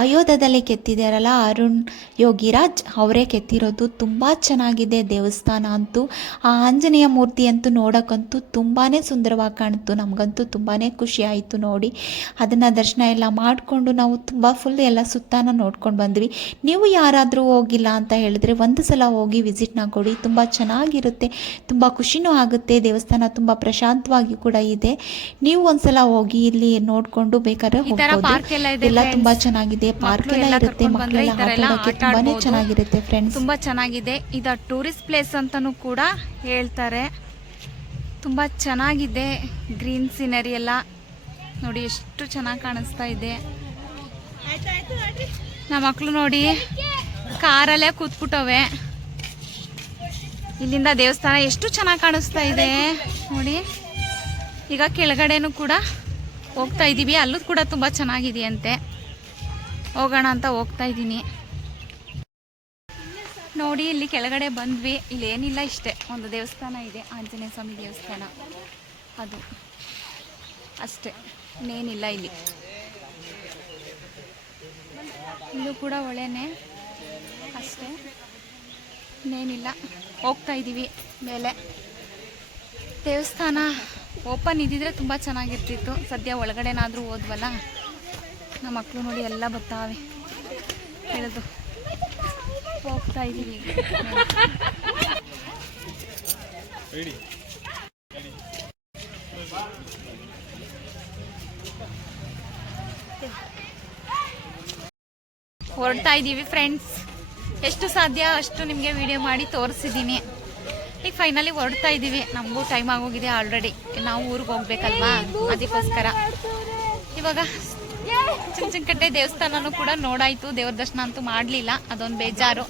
ಅಯೋಧ್ಯದಲ್ಲಿ ಕೆತ್ತಿದಾರಲ್ಲ, ಅರುಣ್ ಯೋಗಿರಾಜ್ ಅವರೇ ಕೆತ್ತಿರೋದು. ತುಂಬ ಚೆನ್ನಾಗಿದೆ ದೇವಸ್ಥಾನ ಅಂತೂ. ಆ ಆಂಜನೇಯ ಮೂರ್ತಿ ಅಂತೂ ನೋಡೋಕ್ಕಂತೂ ತುಂಬಾ ಸುಂದರವಾಗಿ ಕಾಣಿತು. ನಮಗಂತೂ ತುಂಬಾ ಖುಷಿ ಆಯಿತು ನೋಡಿ. ಅದನ್ನು ದರ್ಶನ ಎಲ್ಲ ಮಾಡಿಕೊಂಡು ನಾವು ತುಂಬ ಫುಲ್ ಎಲ್ಲ ಸುತ್ತಾನ ನೋಡ್ಕೊಂಡು ಬಂದ್ವಿ. ನೀವು ಯಾರಾದರೂ ಹೋಗಿಲ್ಲ ಅಂತ ಹೇಳಿದ್ರೆ ಒಂದು ಸಲ ಹೋಗಿ ವಿಸಿಟ್ನ ಕೊಡಿ, ತುಂಬ ಚೆನ್ನಾಗಿರುತ್ತೆ, ತುಂಬ ಖುಷಿನೂ ಆಗುತ್ತೆ. ದೇವಸ್ಥಾನ ತುಂಬ ಪ್ರಶಾಂತವಾಗಿ ಕೂಡ ಇದೆ. ನೀವು ಒಂದ್ಸಲ ಹೋಗಿ ಇಲ್ಲಿ ನೋಡ್ಕೊಂಡು ಬೇಕಾದ್ರೆ ಹೋಗ್ಬೋದು. ಎಲ್ಲ ತುಂಬಾ ಚೆನ್ನಾಗಿದೆ. ಪಾರ್ಕ್ ಎಲ್ಲ ಇರುತ್ತೆ, ಮಕ್ಕಳೆಲ್ಲ ಆಟಾಡೋಕೆ ತುಂಬಾನೇ ಚೆನ್ನಾಗಿರುತ್ತೆ ಫ್ರೆಂಡ್ಸ್. ತುಂಬಾ ಚೆನ್ನಾಗಿದೆ. ಇದು ಟೂರಿಸ್ಟ್ ಪ್ಲೇಸ್ ಅಂತಾನೂ ಕೂಡ ಹೇಳ್ತಾರೆ. ತುಂಬಾ ಚೆನ್ನಾಗಿದೆ. ಗ್ರೀನ್ ಸೀನರಿ ಎಲ್ಲ ನೋಡಿ ಎಷ್ಟು ಚೆನ್ನಾಗಿ ಕಾಣಿಸ್ತಾ ಇದೆ. ನಮ್ಮ ಮಕ್ಕಳು ನೋಡಿ ಕಾರಲ್ಲೇ ಕೂತ್ಬಿಟ್ಟವೆ. ಇಲ್ಲಿಂದ ದೇವಸ್ಥಾನ ಎಷ್ಟು ಚೆನ್ನಾಗಿ ಕಾಣಿಸ್ತಾ ಇದೆ ನೋಡಿ. ಈಗ ಕೆಳಗಡೆನೂ ಕೂಡ ಹೋಗ್ತಾ ಇದ್ದೀವಿ. ಅಲ್ಲೂ ಕೂಡ ತುಂಬ ಚೆನ್ನಾಗಿದೆಯಂತೆ. ಹೋಗೋಣ ಅಂತ ಹೋಗ್ತಾ ಇದ್ದೀನಿ ನೋಡಿ. ಇಲ್ಲಿ ಕೆಳಗಡೆ ಬಂದ್ವಿ. ಇಲ್ಲಿ ಏನಿಲ್ಲ, ಇಷ್ಟೇ ಒಂದು ದೇವಸ್ಥಾನ ಇದೆ, ಆಂಜನೇಯ ಸ್ವಾಮಿ ದೇವಸ್ಥಾನ, ಅದು ಅಷ್ಟೇ, ಇನ್ನೇನಿಲ್ಲ. ಇಲ್ಲೂ ಕೂಡ ಒಳ್ಳೆಯೇ ಅಷ್ಟೇ, ಇನ್ನೇನಿಲ್ಲ. ಹೋಗ್ತಾ ಇದ್ದೀವಿ ಮೇಲೆ. ದೇವಸ್ಥಾನ ಓಪನ್ ಇದ್ದಿದ್ರೆ ತುಂಬ ಚೆನ್ನಾಗಿರ್ತಿತ್ತು. ಸದ್ಯ ಒಳಗಡೆನಾದರೂ ಹೋದ್ವಲ್ಲ. ನಮ್ಮ ಮಕ್ಕಳು ನೋಡಿ ಎಲ್ಲ ಬರ್ತಾವೆ ಹೇಳೋದು. ಹೋಗ್ತಾ ಇದ್ದೀವಿ. ಹೊರಡ್ತಾ ಇದ್ದೀವಿ ಫ್ರೆಂಡ್ಸ್. ಎಷ್ಟು ಸಾಧ್ಯ ಅಷ್ಟು ನಿಮಗೆ ವಿಡಿಯೋ ಮಾಡಿ ತೋರಿಸಿದ್ದೀನಿ. ಈಗ ಫೈನಲಿ ಹೊರಡ್ತಾ ಇದ್ದೀವಿ. ನಮಗೂ ಟೈಮ್ ಆಗೋಗಿದೆ ಆಲ್ರೆಡಿ. ನಾವು ಊರಿಗೆ ಹೋಗ್ಬೇಕಲ್ವಾ, ಅದಕ್ಕೋಸ್ಕರ ಇವಾಗ ಚುಂಚನಕಟ್ಟೆ ದೇವಸ್ಥಾನನೂ ಕೂಡ ನೋಡಾಯಿತು. ದೇವ್ರ ದರ್ಶನ ಅಂತೂ ಮಾಡಲಿಲ್ಲ, ಅದೊಂದು ಬೇಜಾರು.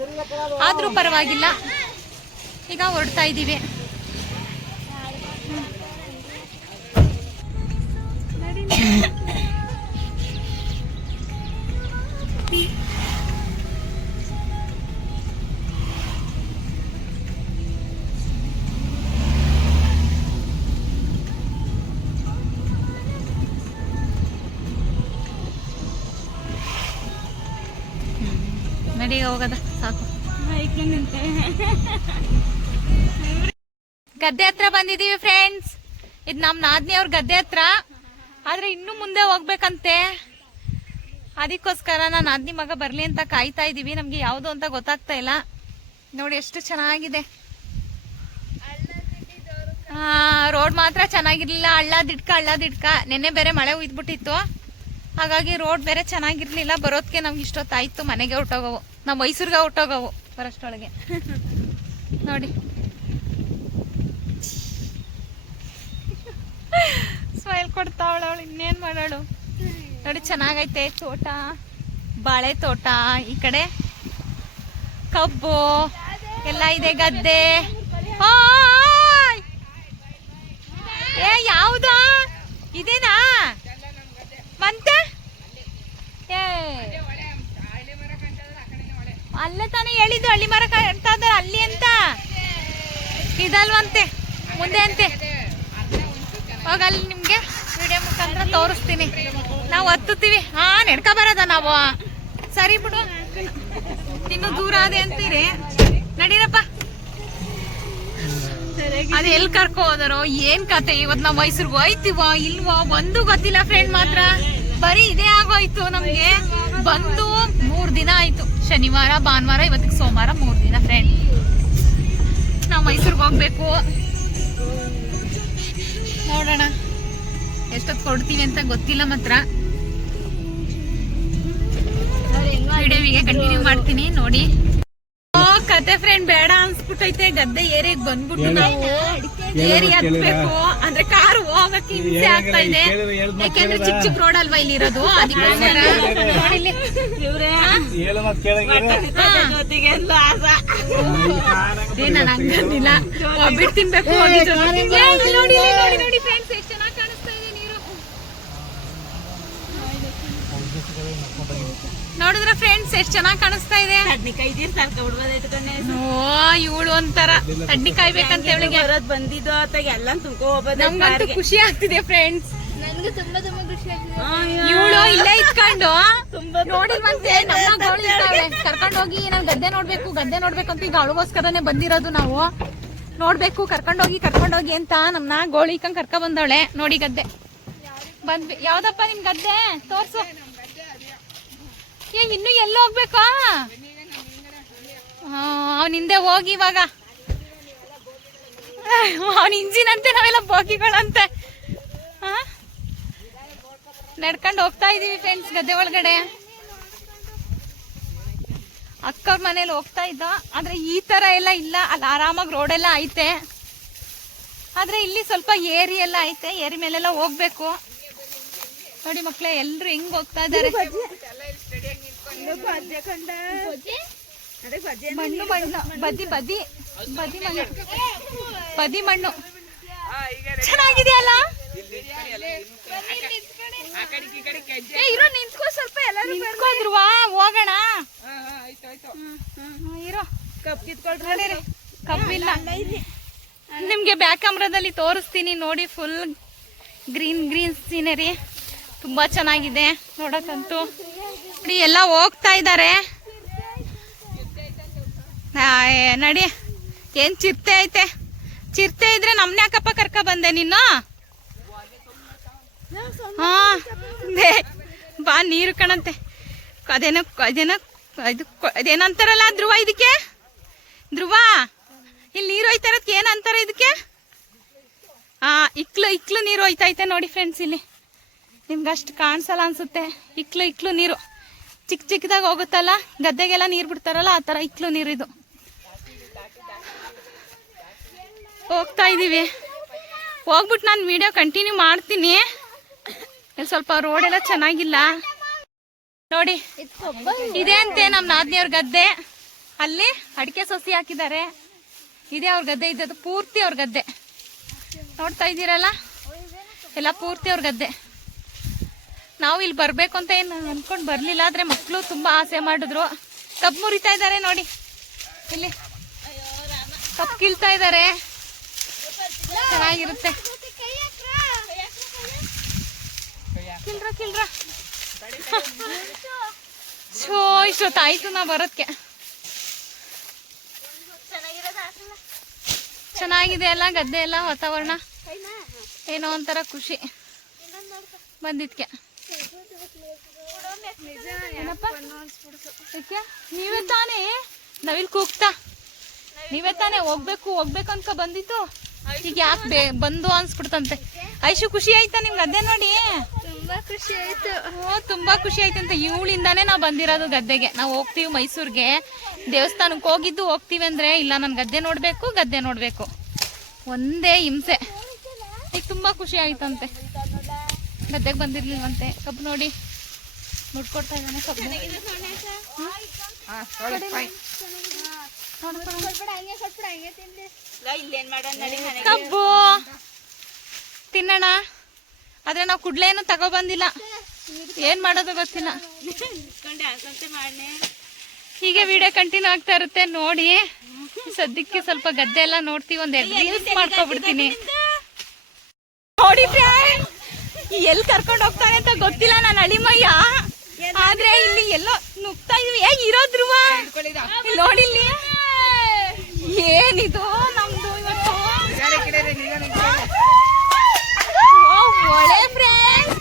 ಆದರೂ ಪರವಾಗಿಲ್ಲ. ಈಗ ಹೊರಡ್ತಾ ಇದ್ದೀವಿ. ನಡಿಗೆ ಹೋಗದ ಸಾಕು. ಗದ್ದೆ ಹತ್ರ ಬಂದಿದ್ದೀವಿ ಫ್ರೆಂಡ್ಸ್. ಇದು ನಮ್ಮ ನಾದ್ನಿ ಅವ್ರ ಗದ್ದೆ ಹತ್ರ. ಆದ್ರೆ ಇನ್ನು ಮುಂದೆ ಹೋಗ್ಬೇಕಂತೆ. ಅದಕ್ಕೋಸ್ಕರ ನಾನು ನಾದ್ನಿ ಮಗ ಬರ್ಲಿ ಅಂತ ಕಾಯ್ತಾ ಇದೀವಿ. ನಮ್ಗೆ ಯಾವ್ದು ಅಂತ ಗೊತ್ತಾಗ್ತಾ ಇಲ್ಲ. ನೋಡಿ ಎಷ್ಟು ಚೆನ್ನಾಗಿದೆ. ರೋಡ್ ಮಾತ್ರ ಚೆನ್ನಾಗಿರ್ಲಿಲ್ಲ. ಹಳ್ಳ ದಿಡ್ಕ. ನೆನ್ನೆ ಬೇರೆ ಮಳೆ ಉಯ್ದ್ಬಿಟ್ಟಿತ್ತು. ಹಾಗಾಗಿ ರೋಡ್ ಬೇರೆ ಚೆನ್ನಾಗಿರ್ಲಿಲ್ಲ. ಬರೋದಕ್ಕೆ ನಮ್ಗೆ ಇಷ್ಟೊತ್ತಾಯ್ತು. ಮನೆಗೆ ಹೊಟ್ಟೋಗವು. ನಾವು ಮೈಸೂರಿಗೆ ಹೊಟ್ಟೋಗವು ಬರೋಷ್ಟೊಳಗೆ. ನೋಡಿ ಸ್ಮೈಲ್ ಕೊಡ್ತಾವಳ ಅವಳು. ಇನ್ನೇನ್ ಮಾಡೋಳು ನೋಡಿ. ಚೆನ್ನಾಗೈತೆ ತೋಟ, ಬಾಳೆ ತೋಟ, ಈ ಕಡೆ ಕಬ್ಬು ಎಲ್ಲ ಇದೆ, ಗದ್ದೆ. ಏ ಯಾವ್ದು ಇದೇನಾ? ಮತ್ತೆ ಅಲ್ಲೇ ತಾನೇ ಹೇಳಿದ್ದು ಹಳ್ಳಿ ಮರ ಕಾಣ್ತಾ ಇದ್ದಾರೆ ಅಲ್ಲಿ ಅಂತ. ಇದಲ್ವಂತೆ ಮುಂದೆ ಅಂತೆ. ಹೋಗ ಅಲ್ಲಿ ನಿಮ್ಗೆ ವಿಡಿಯೋ ಮುಖಾಂತರ ತೋರಿಸ್ತೀನಿ. ನಾವು ಹತ್ತುತ್ತೀವಿ. ನಡ್ಕ ಬರೋದ ನಾವು. ಸರಿ ಬಿಡು, ಇನ್ನು ದೂರ ಅದೇ ಅಂತೀರಿ. ನಡೀರಪ್ಪ. ಅದು ಎಲ್ಲಿ ಕರ್ಕೊ ಹೋದರೋ ಏನ್ ಕತೆ. ಇವತ್ ನಾವ್ ಮೈಸೂರ್ಗೆ ಹೋಯ್ತಿವ ಇಲ್ವಾ ಒಂದು ಗೊತ್ತಿಲ್ಲ ಫ್ರೆಂಡ್. ಮಾತ್ರ ಬರೀ ಇದೇ ಆಗೋಯ್ತು ನಮ್ಗೆ. ಬಂದು 3 ದಿನ ಆಯ್ತು. ಶನಿವಾರ ಭಾನುವಾರ ಇವತ್ತಿಗೆ ಸೋಮವಾರ 3 ದಿನ ಫ್ರೆಂಡ್. ನಾವ್ ಮೈಸೂರ್ಗೆ ಹೋಗ್ಬೇಕು. ನೋಡೋಣ ಎಷ್ಟೊತ್ತು ಕೊಡ್ತೀವಿ ಅಂತ ಗೊತ್ತಿಲ್ಲ. ಮಾತ್ರ ವಿಡಿಯೋವಿಗೆ ಕಂಟಿನ್ಯೂ ಮಾಡ್ತೀನಿ ನೋಡಿ. ಕತೆ ಫ್ರೆಂಡ್ ಬೇಡ ಅನ್ಸ್ಬಿಟ್ಟೈತೆ. ಗದ್ದೆ ಏರಿಯಾಗ ಬಂದ್ಬಿಟ್ಟು ನಾವು ಏರಿ ಹತ್ಬೇಕು ಅಂದ್ರೆ ಕಾರು ಹೋಗಕ್ಕೆ ಹಿಂಸೆ ಆಗ್ತಾ ಇದೆ. ಯಾಕೆಂದ್ರೆ ಚಿಕ್ಕ ಚಿಕ್ಕ ರೋಡ್ ಅಲ್ವಾ ಇಲ್ಲಿ ಇರೋದು. ಅದಕ್ಕೋಸ್ಕರ ನಾನು ಹಂಗಂದಿಲ್ಲ. ಒಬ್ಬಿಟ್ಟು ತಿನ್ಬೇಕು. ನೋಡಿ ನೋಡಿ ಫ್ರೆಂಡ್ಸ್ ಎಷ್ಟು ಚೆನ್ನಾಗಿ ಕಾಣಿಸ್ತಾ ಇದೆ ನೀರು. ನೋಡಿದ್ರ ಫ್ರೆಂಡ್ಸ್ ಎಷ್ಟು ಚೆನ್ನಾಗಿ ಕಾಣಿಸ್ತಾ ಇದೆ. ಇವಳು ಒಂಥರ ತಡ್ನಿ ಕಾಯ್ಬೇಕಂತ ಹೇಳಿ ಬಂದಿದ್ದು ಎಲ್ಲ ತುಂಬ್ಕೊ ಹೋಗ್ಬೋದು. ನಮ್ಗಂತೂ ಖುಷಿ ಆಗ್ತಿದೆ ಫ್ರೆಂಡ್ಸ್. ನನ್ಗೆ ತುಂಬಾ ಖುಷಿ ಆಗ್ತಿದೆ. ಇವಳು ಇಲ್ಲೇ ಇಟ್ಕೊಂಡು ನೋಡಿಲ್ವಂತೆ. ಕರ್ಕೊಂಡ್ ಹೋಗಿ ನಾವ್ ಗದ್ದೆ ನೋಡ್ಬೇಕು ಅಂತ ಈಗ ಅವಳಿಗೋಸ್ಕರನೇ ಬಂದಿರೋದು. ನಾವು ನೋಡ್ಬೇಕು ಕರ್ಕೊಂಡೋಗಿ ಅಂತ ನಮ್ನ ಗೋಳಿಕಂಗ್ ಕರ್ಕ ಬಂದವಳೆ. ನೋಡಿ ಗದ್ದೆ ಬಂದ್ವಿ. ಯಾವ್ದಪ್ಪ ನಿಮ್ ಗದ್ದೆ ತೋರ್ಸು. ಇನ್ನು ಎಲ್ಲ ಹೋಗ್ಬೇಕಾ? ಅವನ ಹಿಂದೆ ಹೋಗಿ ಇವಾಗ. ಅವನ ಇಂಜಿನ್ ಅಂತೆ, ನಾವೆಲ್ಲ ಬೋಗಿಗಳಂತೆ. ನಡ್ಕೊಂಡು ಹೋಗ್ತಾ ಇದೀವಿ ಫ್ರೆಂಡ್ಸ್ ಗದ್ದೆ ಒಳಗಡೆ. ಅಕ್ಕವ್ರ ಮನೇಲಿ ಹೋಗ್ತಾ ಇದ್ದ. ಆದ್ರೆ ಈ ತರ ಎಲ್ಲ ಇಲ್ಲ. ಅಲ್ಲಿ ಆರಾಮಾಗಿ ರೋಡ್ ಎಲ್ಲ ಐತೆ. ಆದ್ರೆ ಇಲ್ಲಿ ಸ್ವಲ್ಪ ಏರಿ ಎಲ್ಲ ಐತೆ. ಏರಿ ಮೇಲೆಲ್ಲ ಹೋಗ್ಬೇಕು. ನೋಡಿ ಮಕ್ಳೇ ಎಲ್ರು ಹೆಂಗ್ ಹೋಗ್ತಾ ಇದಾರೆ. ಮಣ್ಣು ಬದಿ ಮಣ್ಣು ಚೆನ್ನಾಗಿದೆಯಲ್ಲ. ಇರೋ ನಿಂತ್ಕೋ ಸ್ವಲ್ಪ. ಎಲ್ಲರೂ ನಿಂತ್ಕೊಂಡ್ರುವ ಹೋಗೋಣ. ಇರೋ ಕಬ್ಬಿಲ್ಲ. ನಿಮ್ಗೆ ಬ್ಯಾಕ್ ಕ್ಯಾಮ್ರಾದಲ್ಲಿ ತೋರಿಸ್ತೀನಿ ನೋಡಿ. ಫುಲ್ ಗ್ರೀನ್ ಸೀನರಿ ತುಂಬಾ ಚೆನ್ನಾಗಿದೆ ನೋಡಕ್ಕಂತೂ. ಎಲ್ಲ ಹೋಗ್ತಾ ಇದ್ದಾರೆ. ನಡಿ. ಏನ್ ಚಿರತೆ ಐತೆ. ಚಿರತೆ ಇದ್ರೆ ನಮ್ನ ಯಾಕಪ್ಪ ಕರ್ಕ ಬಂದೆ ನೀನು? ಬಾ ನೀರು ಕಣಂತೆ. ಅದೇನಂತಾರಲ್ಲ ಧ್ರುವ. ಇದಕ್ಕೆ ಧ್ರುವ ಇಲ್ಲಿ ನೀರು ಹೋಯ್ತಾ ಇರೋದಕ್ಕೆ ಏನಂತಾರ ಇದಕ್ಕೆ? ಇಕ್ಲು ನೀರು ಹೋಯ್ತೈತೆ ನೋಡಿ ಫ್ರೆಂಡ್ಸ್. ಇಲ್ಲಿ ನಿಮ್ಗೆ ಅಷ್ಟು ಕಾಣಿಸಲ್ಲ ಅನ್ಸುತ್ತೆ. ಇಕ್ಲು ನೀರು ಚಿಕ್ಕದಾಗ ಹೋಗುತ್ತಲ್ಲ, ಗದ್ದೆಗೆಲ್ಲ ನೀರು ಬಿಡ್ತಾರಲ್ಲ, ಆ ಥರ ಇಕ್ಲು ನೀರು ಇದು. ಹೋಗ್ತಾ ಇದೀವಿ. ಹೋಗ್ಬಿಟ್ಟು ನಾನು ವಿಡಿಯೋ ಕಂಟಿನ್ಯೂ ಮಾಡ್ತೀನಿ. ಇಲ್ಲಿ ಸ್ವಲ್ಪ ರೋಡ್ ಎಲ್ಲ ಚೆನ್ನಾಗಿಲ್ಲ ನೋಡಿ. ಇದೆ ಅಂತೆ ನಮ್ಮ ನಾದ್ನಿಯವ್ರ ಗದ್ದೆ. ಅಲ್ಲಿ ಅಡಿಕೆ ಸಸಿ ಹಾಕಿದ್ದಾರೆ. ಇದೇ ಅವ್ರ ಗದ್ದೆ ಇದ್ದದ್ದು. ಪೂರ್ತಿ ಅವ್ರ ಗದ್ದೆ ನೋಡ್ತಾ ಇದ್ದೀರಲ್ಲ, ಎಲ್ಲ ಪೂರ್ತಿ ಅವ್ರ ಗದ್ದೆ. ನಾವು ಇಲ್ಲಿ ಬರ್ಬೇಕು ಅಂತ ಏನು ಅನ್ಕೊಂಡು ಬರ್ಲಿಲ್ಲ. ಆದ್ರೆ ಮಕ್ಕಳು ತುಂಬಾ ಆಸೆ ಮಾಡಿದ್ರು. ಕಬ್ಬು ಮುರಿತಾ ಇದ್ದಾರೆ ನೋಡಿ. ಇಲ್ಲಿ ಕಬ್ಬು ಕೀಳ್ತಾ ಇದ್ದಾರೆ. ಚೆನ್ನಾಗಿರುತ್ತೆ. ಕಿಲ್ರ ಶೋ ಇಷ್ಟೊತ್ತಾಯ್ತು ನಾ ಬರೋದಕ್ಕೆ. ಚೆನ್ನಾಗಿದೆ ಅಲ್ಲ ಗದ್ದೆ ಎಲ್ಲ, ವಾತಾವರಣ ಏನೋ ಒಂಥರ ಖುಷಿ ಬಂದಿದ್ಕೆ. ನೀವೇ ತಾನೇ ನವಿಲ್ ಕೂಗ್ತಾ, ನೀವೇ ತಾನೇ ಹೋಗ್ಬೇಕು ಅನ್ಕ ಬಂದಿತ್ತು. ಈಗ ಯಾಕೆ ಬಂದು ಅನ್ಸ್ಬಿಡ್ತಂತೆ. ಐಶು ಖುಷಿ ಆಯ್ತಾ ನಿಮ್ಗೆ ಗದ್ದೆ ನೋಡಿ? ತುಂಬಾ ಖುಷಿ ಆಯ್ತು. ತುಂಬಾ ಖುಷಿ ಆಯ್ತಂತೆ. ಇವಳಿಂದಾನೇ ನಾವು ಬಂದಿರೋದು ಗದ್ದೆಗೆ. ನಾವು ಹೋಗ್ತೀವಿ ಮೈಸೂರ್ಗೆ, ದೇವಸ್ಥಾನಕ್ಕೆ ಹೋಗ್ತೀವಿ ಅಂದ್ರೆ ಇಲ್ಲ ನನ್ ಗದ್ದೆ ನೋಡ್ಬೇಕು ಒಂದೇ ಹಿಂಸೆ. ಈಗ ತುಂಬಾ ಖುಷಿ ಆಯ್ತಂತೆ. ಗದ್ದೆಗೆ ಬಂದಿರ್ಲಿಲ್ವಂತೆ. ಕಬ್ಬು ನೋಡಿ ಮುಡ್ಕೊಡ್ತಾ ಇದ್ದಾನೆ. ಕಬ್ಬು ಕಬ್ಬು ತಿನ್ನೋಣ. ಆದ್ರೆ ನಾವು ಕುಡ್ಲೇನು ತಗೊಬಂದಿಲ್ಲ. ಏನ್ ಮಾಡೋದು ಗೊತ್ತಿಲ್ಲ. ಹೀಗೆ ವಿಡಿಯೋ ಕಂಟಿನ್ಯೂ ಆಗ್ತಾ ಇರುತ್ತೆ ನೋಡಿ. ಸದ್ಯಕ್ಕೆ ಸ್ವಲ್ಪ ಗದ್ದೆ ಎಲ್ಲ ನೋಡ್ತೀವಿ, ಒಂದೆರಡು ರೀಲ್ಸ್ ಮಾಡ್ಕೊಬಿಡ್ತೀನಿ. ನೋಡಿ ಫ್ರೆಂಡ್, ಎಲ್ಲಿ ಕರ್ಕೊಂಡು ಹೋಗ್ತಾನೆ ಅಂತ ಗೊತ್ತಿಲ್ಲ ನನ್ನ ಅಳಿಮಯ್ಯ, ಆದ್ರೆ ಇಲ್ಲಿ ಎಲ್ಲೋ ನುಗ್ತಾ ಇದೀವಿ. ಇರೋದ್ರುವ ನೋಡಿ, ಇಲ್ಲಿ ಏನಿದು ನಮ್ದು ಇವತ್ತು ಹೊಳೆ ಫ್ರೆಂಡ್,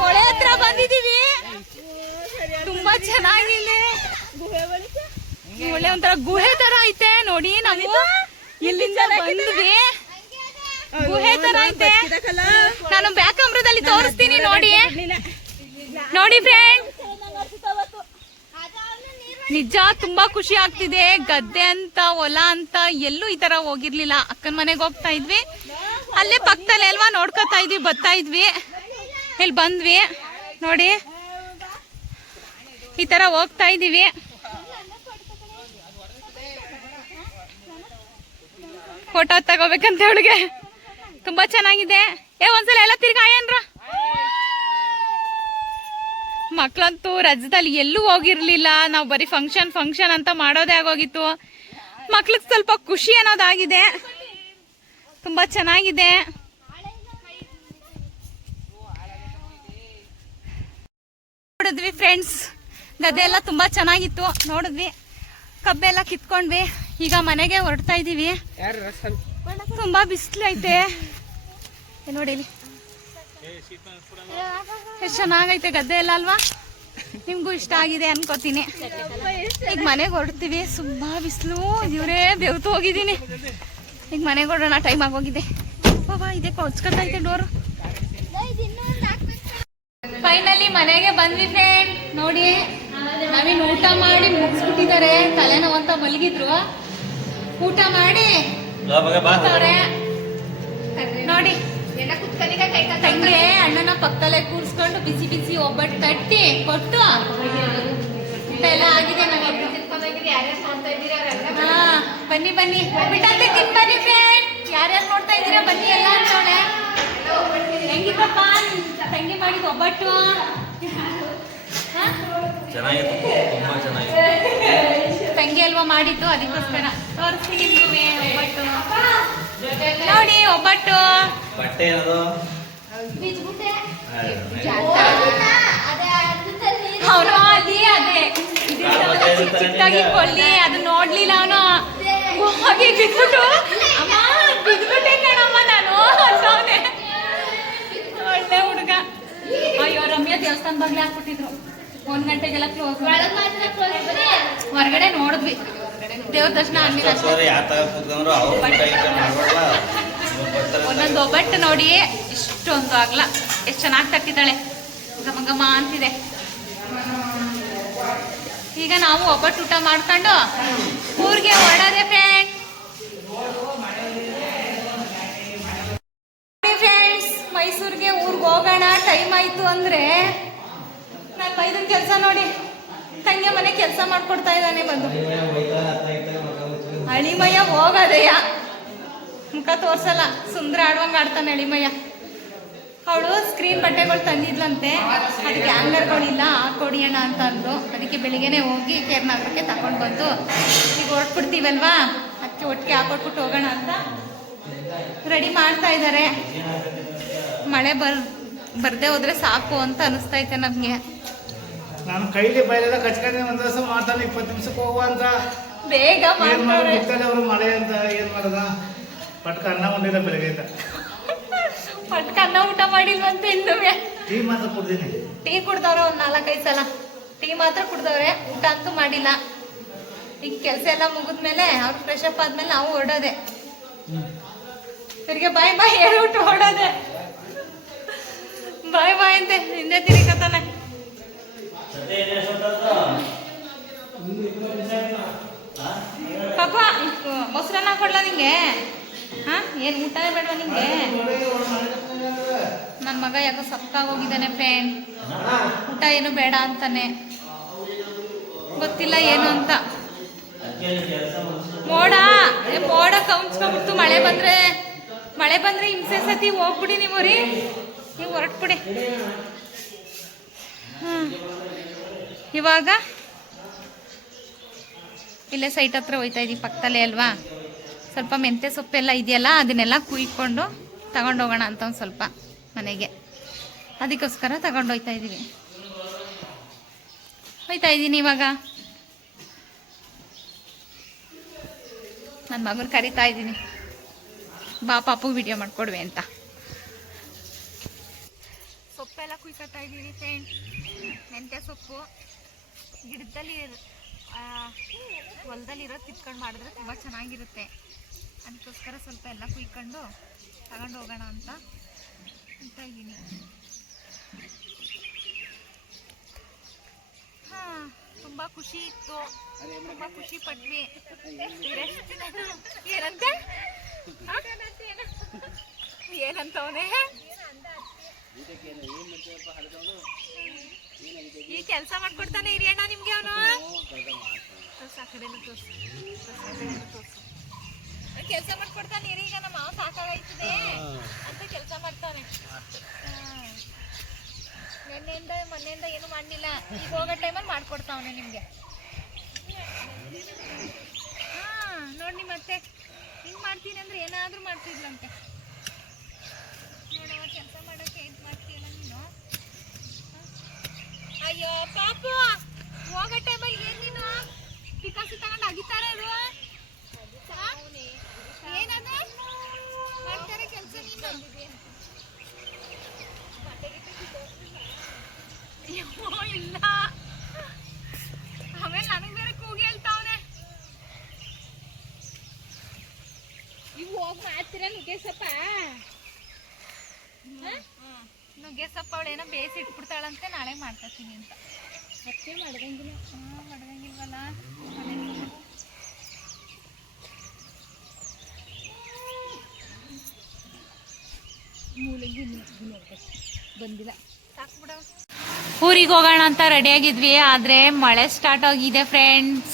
ಹೊಳೆ ಹತ್ರ ಬಂದಿದೀವಿ. ತುಂಬಾ ಚೆನ್ನಾಗಿದೆ, ಒಳ್ಳೆ ಒಂಥರ ಗುಹೆ ತರ ಐತೆ ನೋಡಿ. ನಾವು ಇಲ್ಲಿಂದ ಬಂದ್ವಿ, ಗುಹೆ ತರ ಐತೆ. ನಾನು ಬ್ಯಾಕ್ ಕ್ಯಾಮ್ರಾದಲ್ಲಿ ತೋರಿಸ್ತೀನಿ ನೋಡಿ. ನೋಡಿ ಫ್ರೆಂಡ್, ನಿಜ ತುಂಬಾ ಖುಷಿ ಆಗ್ತಿದೆ. ಗದ್ದೆ ಅಂತ ಹೊಲ ಅಂತ ಎಲ್ಲೂ ಈ ತರ ಹೋಗಿರ್ಲಿಲ್ಲ. ಅಕ್ಕನ ಮನೆಗೆ ಹೋಗ್ತಾ ಇದ್ವಿ, ಅಲ್ಲೇ ಪಕ್ಕದಲ್ಲೇ ಅಲ್ವಾ, ನೋಡ್ಕೊತಾ ಇದ್ವಿ, ಬರ್ತಾ ಇದ್ವಿ, ಇಲ್ಲಿ ಬಂದ್ವಿ ನೋಡಿ. ಈ ತರ ಹೋಗ್ತಾ ಇದೀವಿ. ಫೋಟೋ ತಗೋಬೇಕಂತ ಅವಳಿಗೆ. ತುಂಬಾ ಚೆನ್ನಾಗಿದೆ. ಒಂದ್ಸಲ ಎಲ್ಲ ತಿರ್ಗಾಯನ್ರ. ಮಕ್ಳಂತೂ ರಜದಲ್ಲಿ ಎಲ್ಲೂ ಹೋಗಿರ್ಲಿಲ್ಲ. ನಾವು ಬರೀ ಫಂಕ್ಷನ್ ಅಂತ ಮಾಡೋದೇ ಆಗೋಗಿತ್ತು. ಮಕ್ಳಿಗೆ ಸ್ವಲ್ಪ ಖುಷಿ ಅನ್ನೋದಾಗಿದೆ. ತುಂಬಾ ಚೆನ್ನಾಗಿದೆ. ನೋಡಿದ್ವಿ ಫ್ರೆಂಡ್ಸ್, ಗದ್ದೆ ಎಲ್ಲ ತುಂಬಾ ಚೆನ್ನಾಗಿತ್ತು. ನೋಡಿದ್ವಿ, ಕಬ್ಬೆಲ್ಲ ಕಿತ್ಕೊಂಡ್ವಿ. ಈಗ ಮನೆಗೆ ಹೊರಡ್ತಾ ಇದೀವಿ. ತುಂಬಾ ಬಿಸಿಲು ಐತೆ ನೋಡಿ. ಇಲ್ಲಿ ಎಷ್ಟು ಚೆನ್ನಾಗೈತೆ ಗದ್ದೆ ಎಲ್ಲ ಅಲ್ವಾ? ನಿಮ್ಗೂ ಇಷ್ಟ ಆಗಿದೆ ಅನ್ಕೋತೀನಿ. ಈಗ ಮನೆಗೆ ಹೊರಡ್ತೀವಿ. ತುಂಬಾ ಬಿಸಿಲು, ಇವ್ರೇ ಬೆವ್ತು ಹೋಗಿದ್ದೀನಿ. ಈಗ ಮನೆಗೆ ಹೊರಡೋಣ, ಟೈಮ್ ಆಗೋಗಿದೆ. ಬಾಬಾ ಇದೆ ಕೊಚ್ಕೊತೈತೆ ಡೋರು. ಫೈನಲಿ ಮನೆಗೆ ಬಂದ್ವಿ ಫ್ರೆಂಡ್. ನೋಡಿ, ನಾವೇನು ಊಟ ಮಾಡಿ ಮುಗಿಸ್ಬಿಟ್ಟಿದ್ದಾರೆ. ತಲೆನೋವು ಅಂತ ಮಲಗಿದ್ರು. ಊಟ ಮಾಡಿ ನೋಡಿ, ತಂಗಿ ಅಣ್ಣನ ಪಕ್ಕದಲ್ಲೇ ಕೂರ್ಸ್ಕೊಂಡು ಬಿಸಿ ಬಿಸಿ ಒಬ್ಬಟ್ಟು ತಟ್ಟಿ ಕೊಟ್ಟು ಎಲ್ಲ ಆಗಿದೆ. ಬನ್ನಿ ಬನ್ನಿ, ಒಬ್ಬಟ್ಟಂತೆ ತಿನ್ ಬನ್ನಿ ಫ್ರೆಂಡ್. ಯಾರ್ಯಾರು ನೋಡ್ತಾ ಇದ್ದೀರಾ ಬನ್ನಿ ಎಲ್ಲ ಅಂತವಳೆ. ಹೆಂಗಿದ್ದಪ್ಪ ತಂಗಿ ಮಾಡಿದ ಒಬ್ಬಟ್ಟು? ತಂಗಿ ಅಲ್ವಾ ಮಾಡಿದ್ದು, ಅದಕ್ಕೋಸ್ಕರ ತೋರಿಸ್ತೀನಿ ಒಬ್ಬಟ್ಟು. ನೋಡಿ ಒಬ್ಬಟ್ಟು. ಅವನು ಅಲ್ಲಿ ಅದೇ ಚಿಕ್ಕಾಗಿ ಕೊಳ್ಳಿ ಅದು ನೋಡ್ಲಿಲ್ಲ. ಅವನು ಹೋಗಿ ಬಿದ್ಬಿಟ್ಟು, ಅಮ್ಮ ಬಿದ್ಬಿಟ್ಟೆ ಕಣಮ್ಮ ನಾನು ಅಂತವನೆ. ಒಳ್ಳೆ ಹುಡುಗ. ಅಯ್ಯೋ, ರಮ್ಯಾ ದೇವಸ್ಥಾನ ಬಾಗ್ಲೆ ಹಾಕ್ಬಿಟ್ಟಿದ್ರು. 1 ಗಂಟೆಗೆಲ್ಲ ಕ್ಲೋಸ್. ಹೊರಗಡೆ ನೋಡಿದ್ವಿ, ದೇವ್ರ ದರ್ಶನ ಆಗ್ಲಿಲ್ಲ ಅಷ್ಟೇ. ಒಂದೊಂದು ಒಬ್ಬಟ್ಟು ನೋಡಿ, ಇಷ್ಟೊಂದು ಆಗ್ಲ ಎಷ್ಟು ಚೆನ್ನಾಗಿ ತಟ್ಟಿದ್ದಾಳೆ. ಗಮ ಗಮ ಅಂತಿದೆ. ಈಗ ನಾವು ಒಬ್ಬಟ್ಟು ಊಟ ಮಾಡ್ಕೊಂಡು ಊರಿಗೆ ಹೊರಡೋದೆ ಫ್ರೆಂಡ್. ಫ್ರೆಂಡ್ಸ್, ಮೈಸೂರಿಗೆ ಊರಿಗೆ ಹೋಗೋಣ. ಟೈಮ್ ಆಯ್ತು ಅಂದ್ರೆ ನಾನು ಮೈದನ್ ಕೆಲಸ ನೋಡಿ, ತಂಗಿ ಮನೆ ಕೆಲಸ ಮಾಡ್ಕೊಡ್ತಾ ಇದ್ದಾನೆ ಬಂದು. ಅಳಿಮಯ್ಯ ಹೋಗೋದಯ್ಯ, ಮುಖ ತೋರ್ಸಲ್ಲ, ಸುಂದರ ಆಡುವಂಗ ಆಡ್ತಾನೆ ಅಳಿಮಯ್ಯ. ಅವಳು ಸ್ಕ್ರೀನ್ ಬಟ್ಟೆಗಳು ತಂದಿದ್ಲಂತೆ, ಅದಕ್ಕೆ ಹ್ಯಾಂಗರ್ಗಳಿಲ್ಲ, ಹಾಕೊಡಿಯೋಣ ಅಂತ ಅಂದು. ಅದಕ್ಕೆ ಬೆಳಿಗ್ಗೆನೆ ಹೋಗಿ ಕೇರ್ನಗರಕ್ಕೆ ತಗೊಂಡು ಬಂದು ಈಗ ಹೊರಟ್ಬಿಡ್ತೀವಲ್ವಾ, ಅದಕ್ಕೆ ಒಟ್ಟಿಗೆ ಹಾಕೊಟ್ಬಿಟ್ಟು ಹೋಗೋಣ ಅಂತ ರೆಡಿ ಮಾಡ್ತಾ ಇದ್ದಾರೆ. ಮಳೆ ಬರ್ದೇ ಹೋದ್ರೆ ಸಾಕು ಅಂತ ಅನಿಸ್ತೈತೆ ನಮ್ಗೆ. ನಾನು ಕೈಲಿ ಬಯಲೆಲ್ಲ ಕಚ್ಕೊಂಡೆ. ಒಂದ್ ದಿವಸ ಮಾತಾಡಿ 20 ನಿಮಿಷಕ್ಕೆ ಹೋಗುವ ಅಂತ ಬೇಗ ಮಾಡ್ತಾರೆ ಅವರು. ಮಳೆ ಅಂತ ಏನ್ ಮಾಡೋದ, ಪಟ್ಕ ಅನ್ನ ಉಂಡಿಲ್ಲ ಬೆಳಗ್ಗೆ. ಪಟ್ಕ ಅನ್ನ ಊಟ ಮಾಡಿಲ್ವಂತೆ ಇನ್ನೂ. ಟೀ ಮಾತ್ರ ಕುಡ್ದೀನಿ. ಟೀ ಕುಡ್ದವ್ರೆ ಒಂದ್ 4-5 ಸಲ. ಟೀ ಮಾತ್ರ ಕುಡ್ದವ್ರೆ, ಊಟ ಅಂತೂ ಮಾಡಿಲ್ಲ. ಈಗ ಕೆಲಸ ಎಲ್ಲ ಮುಗಿದ್ಮೇಲೆ ಅವ್ರು ಫ್ರೆಶ್ ಅಪ್ ಆದ್ಮೇಲೆ ನಾವು ಹೊರಡೋದೆ. ಇವ್ರಿಗೆ ಬಾಯ್ ಬಾಯ್ ಹೇಳ್ಬಿಟ್ಟು ಹೊರಡೋದೆ. ಬಾಯ್ ಬಾಯ್ ಅಂತೆ ಹಿಂದೆ ತಿರುಗತಾನೆ. ಪಾಪ ಮೊಸರನ್ನ ಕೊಡ್ಲಾ ನಿಂಗೆ? ಹಾ, ಏನ್ ಊಟನೇ ಬೇಡವಾ ನಿಂಗೆ? ನನ್ನ ಮಗ ಯಾಕೋ ಸಕ್ಕಾಗೋಗಿದ್ದಾನೆ ಫ್ರೆಂಡ್. ಊಟ ಏನು ಬೇಡ ಅಂತಾನೆ, ಗೊತ್ತಿಲ್ಲ ಏನು ಅಂತ. ಮೋಡ ಕೌನ್ಸ್ಕೊಂಡ್ಬಿಡ್ತು. ಮಳೆ ಬಂದ್ರೆ ಹಿಂಸೆ ಸತಿ ಹೋಗ್ಬಿಡಿ ನೀವು ರೀ, ನೀವು ಹೊರಟ್ಬಿಡಿ. ಇವಾಗ ಇಲ್ಲೇ ಸೈಟ್ ಹತ್ರ ಹೋಯ್ತಾ ಇದ್ದೀವಿ, ಪಕ್ಕದಲ್ಲೇ ಅಲ್ವಾ. ಸ್ವಲ್ಪ ಮೆಂತ್ಯ ಸೊಪ್ಪೆಲ್ಲ ಇದೆಯಲ್ಲ, ಅದನ್ನೆಲ್ಲ ಕುಯ್ಕೊಂಡು ತಗೊಂಡೋಗೋಣ ಅಂತ ಒಂದು ಸ್ವಲ್ಪ ಮನೆಗೆ. ಅದಕ್ಕೋಸ್ಕರ ತಗೊಂಡೋಗ್ತಾ ಇದ್ದೀವಿ. ಹೋಯ್ತಾ ಇದ್ದೀನಿ ಇವಾಗ. ನನ್ನ ಮಗನ ಕರಿತಾ ಇದ್ದೀನಿ, ಬಾ ಪಾಪು ವಿಡಿಯೋ ಮಾಡ್ಕೊಡ್ವೆ ಅಂತ. ಸೊಪ್ಪೆಲ್ಲ ಕುಯ್ಕೊತಾ ಇದ್ದೀವಿ ಫ್ರೆಂಡ್. ಮೆಂತ್ಯ ಸೊಪ್ಪು ಗಿಡದಲ್ಲಿ ಹೊಲದಲ್ಲಿರೋ ಕಿತ್ಕೊಂಡು ಮಾಡಿದ್ರೆ ತುಂಬ ಚೆನ್ನಾಗಿರುತ್ತೆ. ಅದಕ್ಕೋಸ್ಕರ ಸ್ವಲ್ಪ ಎಲ್ಲ ಕುಯ್ಕೊಂಡು ತಗೊಂಡು ಹೋಗೋಣ ಅಂತ ಇದ್ದೀನಿ. ಹಾಂ, ತುಂಬ ಖುಷಿ ಇತ್ತು, ತುಂಬ ಖುಷಿ ಪಟ್ವಿ. ಏನಂತೆ ಏನಂತವನೇ ಈ ಕೆಲಸ ಮಾಡ್ಕೊಡ್ತಾನೆ ಹಿರಿಯಣ್ಣ ನಿಮ್ಗೆ. ಅವನು ಕೆಲಸ ಮಾಡ್ಕೊಡ್ತಾನೆ ಹಿರಿ. ಈಗ ನಮ್ಮ ಮಾವ ಸಾಕಾಗೈತದೆ ಅಂತ ಕೆಲಸ ಮಾಡ್ತಾನೆ. ಮೊನ್ನೆಯಿಂದ ಏನು ಮಾಡಲಿಲ್ಲ, ಈಗ ಹೋಗೋ ಟೈಮಲ್ಲಿ ಮಾಡ್ಕೊಡ್ತಾವನೆ ನಿಮ್ಗೆ. ನೋಡಿ ಮತ್ತೆ ಹಿಂಗೆ ಮಾಡ್ತೀನಿ ಅಂದ್ರೆ ಏನಾದರೂ ಮಾಡ್ತಿದ್ಲಂತೆ. ನೋಡವ ಕೆಲಸ ಮಾಡೋಕ್ಕೆ ಇದು ಮಾಡ್ತೀಯಲ್ಲ ನೀನು. ಅಯ್ಯೋ ಪಾಪು, ಹೋಗೋ ಟೈಮಲ್ಲಿ ಏನು ನೀನು ಪಿಕಾಸಿ ತಗೊಂಡು ಅಗಿತಾರೆ ಅದು. ಏನದು ಮಾಡ್ತಾರೆ ಕೆಲಸ ನೀನು. ಇಲ್ಲ, ಆಮೇಲೆ ನನಗೆ ಬೇರೆ ಕೂಗಿ ಹೇಳ್ತಾವನೆ. ಇವು ಹೋಗಿ ಮಾಡ್ತೀರಾ ನುಗ್ಗೆಸಪ್ಪ? ನುಗ್ಗೆಸಪ್ಪ ಅವಳೇನೋ ಬೇಯಿಸಿ ಇಟ್ಬಿಡ್ತಾಳಂತೆ, ನಾಳೆ ಮಾಡ್ಕೊತೀನಿ ಅಂತ. ಮತ್ತೆ ಮಾಡ್ದಂಗಿಲ್ಲ. ಮಾಡ್ದಂಗಿಲ್ವಲ್ಲ. ಬಂದಿಲ್ಲ. ಊರಿಗೆ ಹೋಗೋಣ ಅಂತ ರೆಡಿಯಾಗಿದ್ವಿ, ಆದರೆ ಮಳೆ ಸ್ಟಾರ್ಟ್ ಆಗಿದೆ ಫ್ರೆಂಡ್ಸ್.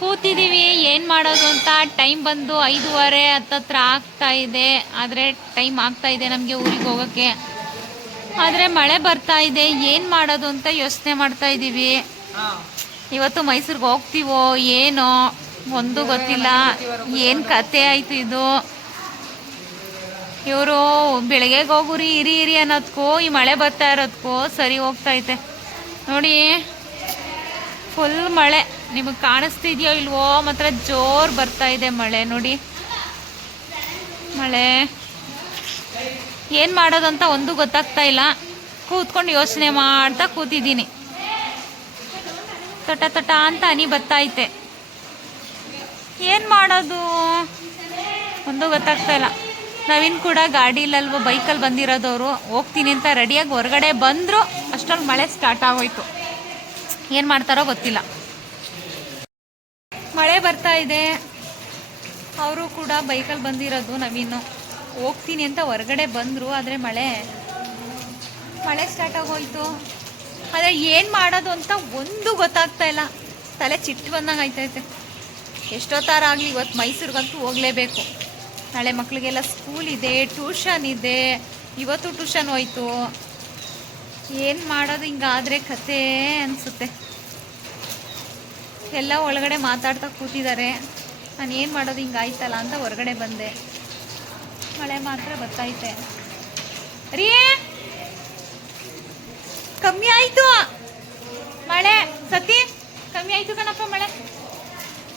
ಕೂತಿದ್ದೀವಿ, ಏನು ಮಾಡೋದು ಅಂತ. ಟೈಮ್ ಬಂದು 5:30 ಹತ್ತತ್ರ ಆಗ್ತಾ ಇದೆ. ಆದರೆ ಟೈಮ್ ಆಗ್ತಾ ಇದೆ ನಮಗೆ ಊರಿಗೆ ಹೋಗೋಕ್ಕೆ. ಆದರೆ ಮಳೆ ಬರ್ತಾ ಇದೆ, ಏನು ಮಾಡೋದು ಅಂತ ಯೋಚನೆ ಮಾಡ್ತಾ ಇದ್ದೀವಿ. ಇವತ್ತು ಮೈಸೂರಿಗೆ ಹೋಗ್ತೀವೋ ಏನೋ ಒಂದು ಗೊತ್ತಿಲ್ಲ. ಏನು ಕತೆ ಆಯಿತು ಇದು. ಇವರು ಬೆಳಗ್ಗೆ ಹೋಗುರಿ ಇರಿ ಅನ್ನೋದಕ್ಕೂ ಈ ಮಳೆ ಬರ್ತಾ ಇರೋದಕ್ಕೂ ಸರಿ ಹೋಗ್ತೈತೆ. ನೋಡಿ ಫುಲ್ ಮಳೆ, ನಿಮಗೆ ಕಾಣಿಸ್ತಿದ್ಯೋ ಇಲ್ವೋ, ಮಾತ್ರ ಜೋರು ಬರ್ತಾ ಇದೆ ಮಳೆ. ನೋಡಿ ಮಳೆ ಏನು ಮಾಡೋದು ಅಂತ ಒಂದು ಗೊತ್ತಾಗ್ತಾ ಇಲ್ಲ. ಕೂತ್ಕೊಂಡು ಯೋಚನೆ ಮಾಡ್ತಾ ಕೂತಿದ್ದೀನಿ. ತೊಟ ಅಂತ ಹನಿ ಬರ್ತೈತೆ. ಏನು ಮಾಡೋದು ಒಂದು ಗೊತ್ತಾಗ್ತಾ ಇಲ್ಲ. ನವೀನ್ ಕೂಡ ಗಾಡಿ ಇಲ್ಲಲ್ವೋ, ಬೈಕಲ್ಲಿ ಬಂದಿರೋದವರು. ಹೋಗ್ತೀನಿ ಅಂತ ರೆಡಿಯಾಗಿ ಹೊರಗಡೆ ಬಂದರು, ಅಷ್ಟರಲ್ಲಿ ಮಳೆ ಸ್ಟಾರ್ಟ್ ಆಗೋಯ್ತು. ಏನು ಮಾಡ್ತಾರೋ ಗೊತ್ತಿಲ್ಲ. ಮಳೆ ಬರ್ತಾ ಇದೆ. ಅವರು ಕೂಡ ಬೈಕಲ್ಲಿ ಬಂದಿರೋದು. ನವೀನು ಹೋಗ್ತೀನಿ ಅಂತ ಹೊರಗಡೆ ಬಂದರು, ಆದರೆ ಮಳೆ ಸ್ಟಾರ್ಟ್ ಆಗೋಯ್ತು. ಆದರೆ ಏನು ಮಾಡೋದು ಅಂತ ಒಂದು ಗೊತ್ತಾಗ್ತಾ ಇಲ್ಲ. ತಲೆ ಚಿಟ್ಟು ಬಂದಂಗೆ ಆಯ್ತೈತೆ. ಎಷ್ಟೊತ್ತಾರ ಆಗಲಿ ಇವತ್ತು ಮೈಸೂರಿಗಂತೂ ಹೋಗಲೇಬೇಕು. ನಾಳೆ ಮಕ್ಕಳಿಗೆಲ್ಲ ಸ್ಕೂಲ್ ಇದೆ, ಟ್ಯೂಷನ್ ಇದೆ. ಇವತ್ತು ಟ್ಯೂಷನ್ ಹೋಯ್ತು. ಏನು ಮಾಡೋದು ಹಿಂಗಾದರೆ ಕತೆ ಅನಿಸುತ್ತೆ. ಎಲ್ಲ ಒಳಗಡೆ ಮಾತಾಡ್ತಾ ಕೂತಿದ್ದಾರೆ. ನಾನು ಏನು ಮಾಡೋದು ಹಿಂಗಾಯ್ತಲ್ಲ ಅಂತ ಹೊರಗಡೆ ಬಂದೆ. ಮಳೆ ಮಾತ್ರ ಬರ್ತೈತೆ. ರೀ ಕಮ್ಮಿ ಆಯಿತು ಮಳೆ. ಸತಿ ಕಮ್ಮಿ ಆಯಿತು ಕಣಪ್ಪ ಮಳೆ.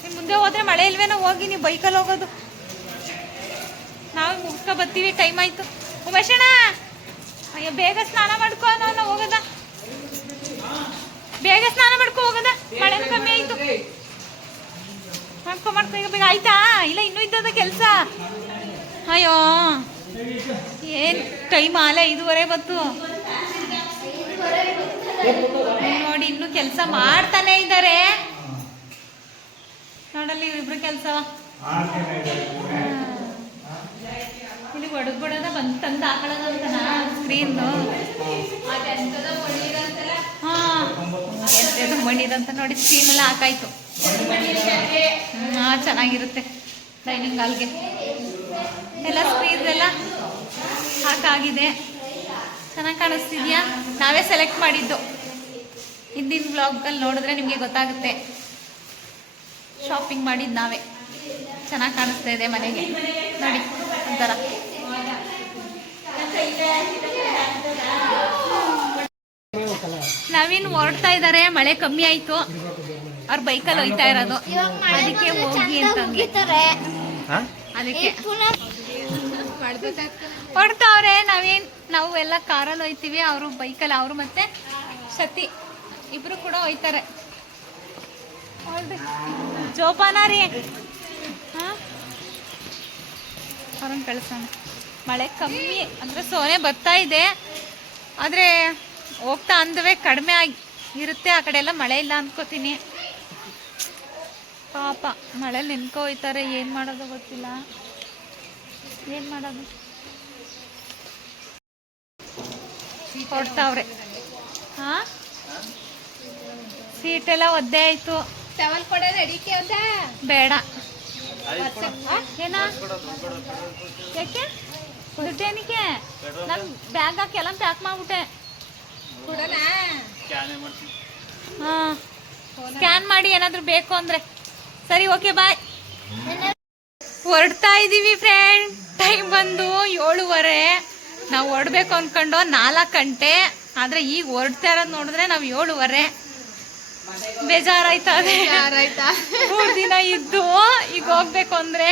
ನೀವು ಮುಂದೆ ಹೋದರೆ ಮಳೆ ಇಲ್ವೇನೋ, ಹೋಗಿ ನೀವು ಬೈಕಲ್ಲಿ ಹೋಗೋದು. ನಾವು ಮುಗಿಸ್ಕೊ ಬರ್ತೀವಿ, ಟೈಮ್ ಆಯಿತು. ಉಮೇಶಣ್ಣ ಅಯ್ಯೋ ಬೇಗ ಸ್ನಾನ ಮಾಡ್ಕೊ, ನಾವು ಹೋಗೋದ. ಬೇಗ ಸ್ನಾನ ಮಾಡ್ಕೊ ಹೋಗೋದ, ಮಳೆ ಕಮ್ಮಿ ಆಯಿತು. ಮಾಡ್ಕೊ ಈಗ ಬೇಗ. ಆಯ್ತಾ? ಇಲ್ಲ ಇನ್ನೂ ಇದ್ದದ ಕೆಲಸ. ಅಯ್ಯೋ ಏನು ಟೈಮ್ ಆಲೆ 5:30 ಬಂತು ನೋಡಿ. ಇನ್ನೂ ಕೆಲಸ ಮಾಡ್ತಾನೆ ಇದ್ದಾರೆ. ನೋಡಲ್ಲಿ ಇವರಿಬ್ರು ಕೆಲಸ. ಇಲ್ಲಿ ಹೊಡೆದ್ಬಿಡೋದ ಬಂದು ತಂದು ಹಾಕೊಳ್ಳೋದು ಅಂತನಾ ಸ್ಕ್ರೀನು. ಹಾಂ ಎಂಥದ್ದು ಮಣ್ಣಿದಂತ ನೋಡಿ, ಸ್ಕ್ರೀನೆಲ್ಲ ಹಾಕಾಯ್ತು. ಹಾಂ ಚೆನ್ನಾಗಿರುತ್ತೆ. ಡೈನಿಂಗ್ ಹಾಲ್ಗೆ ಎಲ್ಲ ಸ್ಕ್ರೀನ್ ಎಲ್ಲ ಹಾಕಾಗಿದೆ. ಚೆನ್ನಾಗಿ ಕಾಣಿಸ್ತಿದ್ಯಾ? ನಾವೇ ಸೆಲೆಕ್ಟ್ ಮಾಡಿದ್ದು. ಹಿಂದಿನ ವ್ಲಾಗಲ್ಲಿ ನೋಡಿದ್ರೆ ನಿಮಗೆ ಗೊತ್ತಾಗುತ್ತೆ. ಶಾಪಿಂಗ್ ಮಾಡಿದ್ದು ನಾವೇ. ಚೆನ್ನಾಗಿ ಕಾಣಿಸ್ತಾ ಇದೆ ಮನೆಗೆ ನೋಡಿ ಒಂಥರ. ನವೀನ್ ಹೊರಡ್ತಾ ಇದ್ದಾರೆ, ಮಳೆ ಕಮ್ಮಿ ಆಯ್ತು, ಅವ್ರ ಬೈಕಲ್ಲಿ ಹೋಯ್ತಾ ಇರೋದು, ಅದಕ್ಕೆ ಹೋಗಿ ಅಂತಂದ್ರೆ ಅದಕ್ಕೆ ಹೊರಡ್ತಾವ್ರೆ. ನವೀನ್ ನಾವು ಎಲ್ಲ ಕಾರಲ್ಲಿ ಹೋಯ್ತೀವಿ, ಅವರು ಬೈಕಲ್ಲಿ, ಅವರು ಮತ್ತೆ ಸತಿ ಇಬ್ರು ಕೂಡ ಹೋಯ್ತಾರೆ. ಜೋಪಾನ ರೀ. ಹಾಂ ಅವ್ರನ್ನ ಕಳಿಸೋಣ. ಮಳೆ ಕಮ್ಮಿ ಅಂದರೆ ಸೋನೆ ಬರ್ತಾ ಇದೆ, ಆದರೆ ಹೋಗ್ತಾ ಅಂದವೇ ಕಡಿಮೆ ಆಗಿ ಇರುತ್ತೆ. ಆ ಕಡೆ ಎಲ್ಲ ಮಳೆ ಇಲ್ಲ ಅಂದ್ಕೋತೀನಿ. ಪಾಪ ಮಳೇಲಿ ನೆನ್ಕೊ ಹೋಯ್ತಾರೆ, ಏನು ಮಾಡೋದು ಗೊತ್ತಿಲ್ಲ, ಏನು ಮಾಡೋದು. ಹೊಡ್ತಾವ್ರೆ. ಹಾಂ ಸೀಟೆಲ್ಲ ಒದ್ದೆ ಆಯಿತು. ಟವಲ್ ಕೊಡೋದು ಅಡಿಕೆ ಅಂತ ಬೇಡ. ಏನ ಯಾಕೆ ದುಡ್ಡೇನಿಕೆ? ನಾನು ಬ್ಯಾಗ್ ಹಾಕಿ ಎಲ್ಲ ಪ್ಯಾಕ್ ಮಾಡ್ಬಿಟ್ಟೆ. ಕೊಡೋಣ. ಹಾಂ ಸ್ಕ್ಯಾನ್ ಮಾಡಿ ಏನಾದರೂ ಬೇಕು ಅಂದರೆ. ಸರಿ, ಓಕೆ, ಬಾಯ್. ಹೊರಡ್ತಾ ಇದ್ದೀವಿ ಫ್ರೆಂಡ್. ಟೈಮ್ ಬಂದು 7:30. ನಾವು ಹೊರಡ್ಬೇಕು ಅಂದ್ಕೊಂಡು 4 ಗಂಟೆ, ಆದರೆ ಈಗ ಹೊರಡ್ತಾ ಇರೋದು ನೋಡಿದ್ರೆ ನಾವು 7:30. ಬೇಜಾರಾಯ್ತದೆ. 3 ದಿನ ಇದ್ದು ಈಗ ಹೋಗ್ಬೇಕು ಅಂದರೆ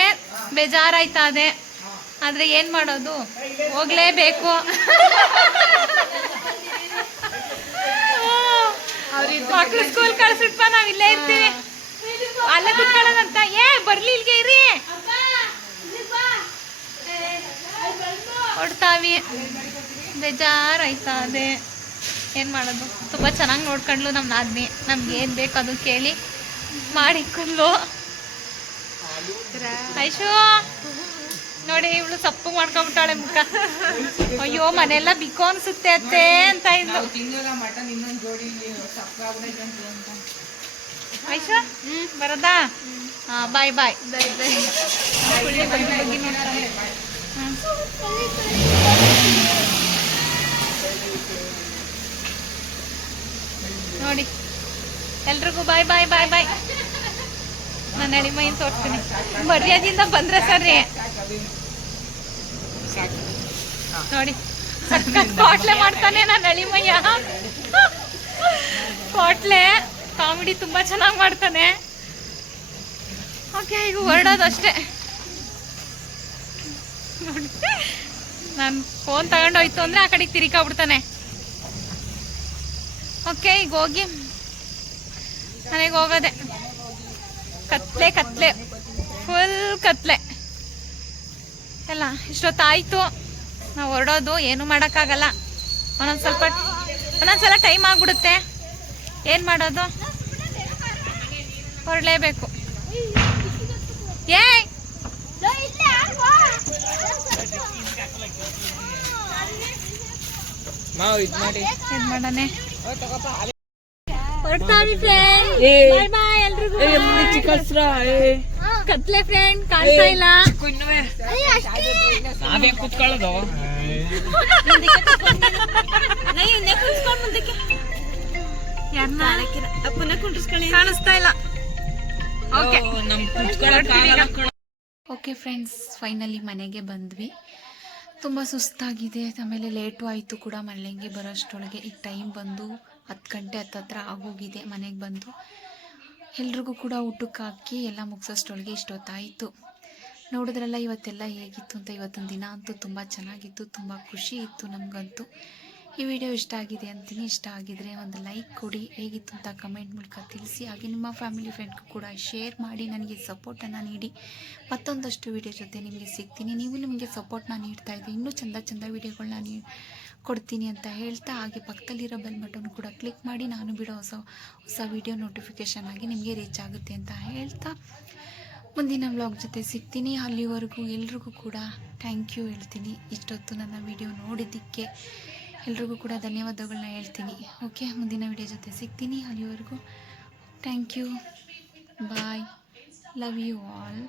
ಬೇಜಾರಾಯ್ತದೆ. ಆದರೆ ಏನು ಮಾಡೋದು, ಹೋಗ್ಲೇಬೇಕು. ಮಕ್ಳು ಸ್ಕೂಲ್ ಕಳ್ಸಿಟ್ಪ, ನಾವು ಇಲ್ಲೇ ಇರ್ತೀವಿ, ಅಲ್ಲೇ ಕುತ್ಕೊಳ್ಳೋದಂತ. ಬರ್ಲಿ, ಇಲ್ಲಿಗೆ ಇರಿ. ಹೊಡ್ತಾವಿ, ಬೇಜಾರಾಯ್ತದೆ. ಏನು ಮಾಡೋದು, ತುಂಬ ಚೆನ್ನಾಗಿ ನೋಡ್ಕೊಂಡ್ಲು ನಮ್ಮ ನಾದ್ನಿ. ನಮ್ಗೆ ಏನು ಬೇಕು ಅದು ಕೇಳಿ ಮಾಡಿಕೊಂಡು. ಐಶು ನೋಡಿ, ಇವಳು ಸಪ್ಪು ಮಾಡ್ಕೊಂಬಿಟ್ಟಾಳೆ ಮುಖ. ಅಯ್ಯೋ ಮನೆಯೆಲ್ಲ ಬಿಕೋ ಅನ್ಸುತ್ತೆ ಅತ್ತೆ ಅಂತ ಇದ್ಲು. ಐಶು ಬರದಾ? ಹಾಂ, ಬಾಯ್ ಬಾಯ್. ನೋಡಿ ಎಲ್ರಿಗೂ ಬಾಯ್ ಬಾಯ್ ಬಾಯ್ ಬಾಯ್. ನಾನು ಎಳಿಮೈನ್ ತೋರಿಸ್ತೀನಿ. ಮರ್ಯಾದಿಂದ ಬಂದ್ರೆ ಸರಿ. ನೋಡಿ ಕೋಟ್ಲೆ ಮಾಡ್ತಾನೆ ನಾನು ಎಳಿಮಯ್ಯ. ಕೋಟ್ಲೆ ಕಾಮಿಡಿ ತುಂಬ ಚೆನ್ನಾಗಿ ಮಾಡ್ತಾನೆ. ಓಕೆ, ಈಗ ಹೊರಡೋದು ಅಷ್ಟೇ. ನೋಡಿ ನಾನು ಫೋನ್ ತಗೊಂಡೋಯ್ತು ಅಂದರೆ ಆ ಕಡೆಗೆ ತಿರ್ಗಾಬಿಡ್ತಾನೆ. ಓಕೆ, ಈಗ ಹೋಗಿ ಮನೆಗೆ ಹೋಗೋದೆ. ಕತ್ಲೆ ಕತ್ಲೆ, ಫುಲ್ ಕತ್ಲೆ ಎಲ್ಲ. ಇಷ್ಟೊತ್ತಾಯಿತು ನಾವು ಹೊರಡೋದು. ಏನು ಮಾಡೋಕ್ಕಾಗಲ್ಲ, ಒಂದೊಂದ್ಸಲ ಟೈಮ್ ಆಗ್ಬಿಡುತ್ತೆ. ಏನು ಮಾಡೋದು, ಹೊರಡಲೇಬೇಕು. ಏಯ್ ಏನ್ ಮಾಡನೆ, ಕತ್ಲೆ ಫ್ರೆಂಡ್ ಕಾಣ್ತಾ ಇಲ್ಲ. ಕಾಣಿಸ್ತಾ ಇಲ್ಲ. ಓಕೆ ಫ್ರೆಂಡ್ಸ್, ಫೈನಲಿ ಮನೆಗೆ ಬಂದ್ವಿ. ತುಂಬ ಸುಸ್ತಾಗಿದೆ, ಆಮೇಲೆ ಲೇಟು ಆಯಿತು ಕೂಡ ಮನೆಗೆ ಬರೋಷ್ಟರೊಳಗೆ. ಈಗ ಟೈಮ್ ಬಂದು 10 ಗಂಟೆ ಹತ್ತತ್ರ ಆಗೋಗಿದೆ. ಮನೆಗೆ ಬಂದು ಎಲ್ರಿಗೂ ಕೂಡ ಊಟಕ್ಕೆ ಹಾಕಿ ಎಲ್ಲ ಮುಗಿಸೋಷ್ಟರೊಳಗೆ ಇಷ್ಟೊತ್ತಾಯಿತು. ನೋಡಿದ್ರಲ್ಲ ಇವತ್ತೆಲ್ಲ ಹೇಗಿತ್ತು ಅಂತ. ಇವತ್ತಿನ ದಿನ ಅಂತೂ ತುಂಬ ಚೆನ್ನಾಗಿತ್ತು, ತುಂಬ ಖುಷಿ ಇತ್ತು ನಮಗಂತೂ. ಈ ವಿಡಿಯೋ ಇಷ್ಟ ಆಗಿದೆ ಅಂತೀನಿ. ಇಷ್ಟ ಆಗಿದರೆ ಒಂದು ಲೈಕ್ ಕೊಡಿ, ಹೇಗಿತ್ತು ಅಂತ ಕಮೆಂಟ್ ಮೂಲಕ ತಿಳಿಸಿ. ಹಾಗೆ ನಿಮ್ಮ ಫ್ಯಾಮಿಲಿ ಫ್ರೆಂಡ್ಗೂ ಕೂಡ ಶೇರ್ ಮಾಡಿ ನನಗೆ ಸಪೋರ್ಟನ್ನು ನೀಡಿ. ಮತ್ತೊಂದಷ್ಟು ವಿಡಿಯೋ ಜೊತೆ ನಿಮಗೆ ಸಿಗ್ತೀನಿ. ನೀವು ನಿಮಗೆ ಸಪೋರ್ಟ್ನ ನೀಡ್ತಾ ಇದ್ದೆ, ಇನ್ನೂ ಚಂದ ವಿಡಿಯೋಗಳನ್ನ ಕೊಡ್ತೀನಿ ಅಂತ ಹೇಳ್ತಾ, ಹಾಗೆ ಪಕ್ಕದಲ್ಲಿರೋ ಬೆಲ್ ಬಟನ್ ಕೂಡ ಕ್ಲಿಕ್ ಮಾಡಿ ನಾನು ಬಿಡೋ ಹೊಸ ವಿಡಿಯೋ ನೋಟಿಫಿಕೇಷನ್ ಆಗಿ ನಿಮಗೆ ರೀಚ್ ಆಗುತ್ತೆ ಅಂತ ಹೇಳ್ತಾ, ಮುಂದಿನ ವ್ಲಾಗ್ ಜೊತೆ ಸಿಗ್ತೀನಿ. ಅಲ್ಲಿವರೆಗೂ ಎಲ್ರಿಗೂ ಕೂಡ ಥ್ಯಾಂಕ್ ಯು ಹೇಳ್ತೀನಿ. ಇಷ್ಟೊತ್ತು ನನ್ನ ವಿಡಿಯೋ ನೋಡಿದ್ದಕ್ಕೆ ಎಲ್ರಿಗೂ ಕೂಡ ಧನ್ಯವಾದಗಳನ್ನ ಹೇಳ್ತೀನಿ. ಓಕೆ, ಮುಂದಿನ ವಿಡಿಯೋ ಜೊತೆ ಸಿಗ್ತೀನಿ. ಅಲ್ಲಿವರೆಗೂ thank you, bye, love you all.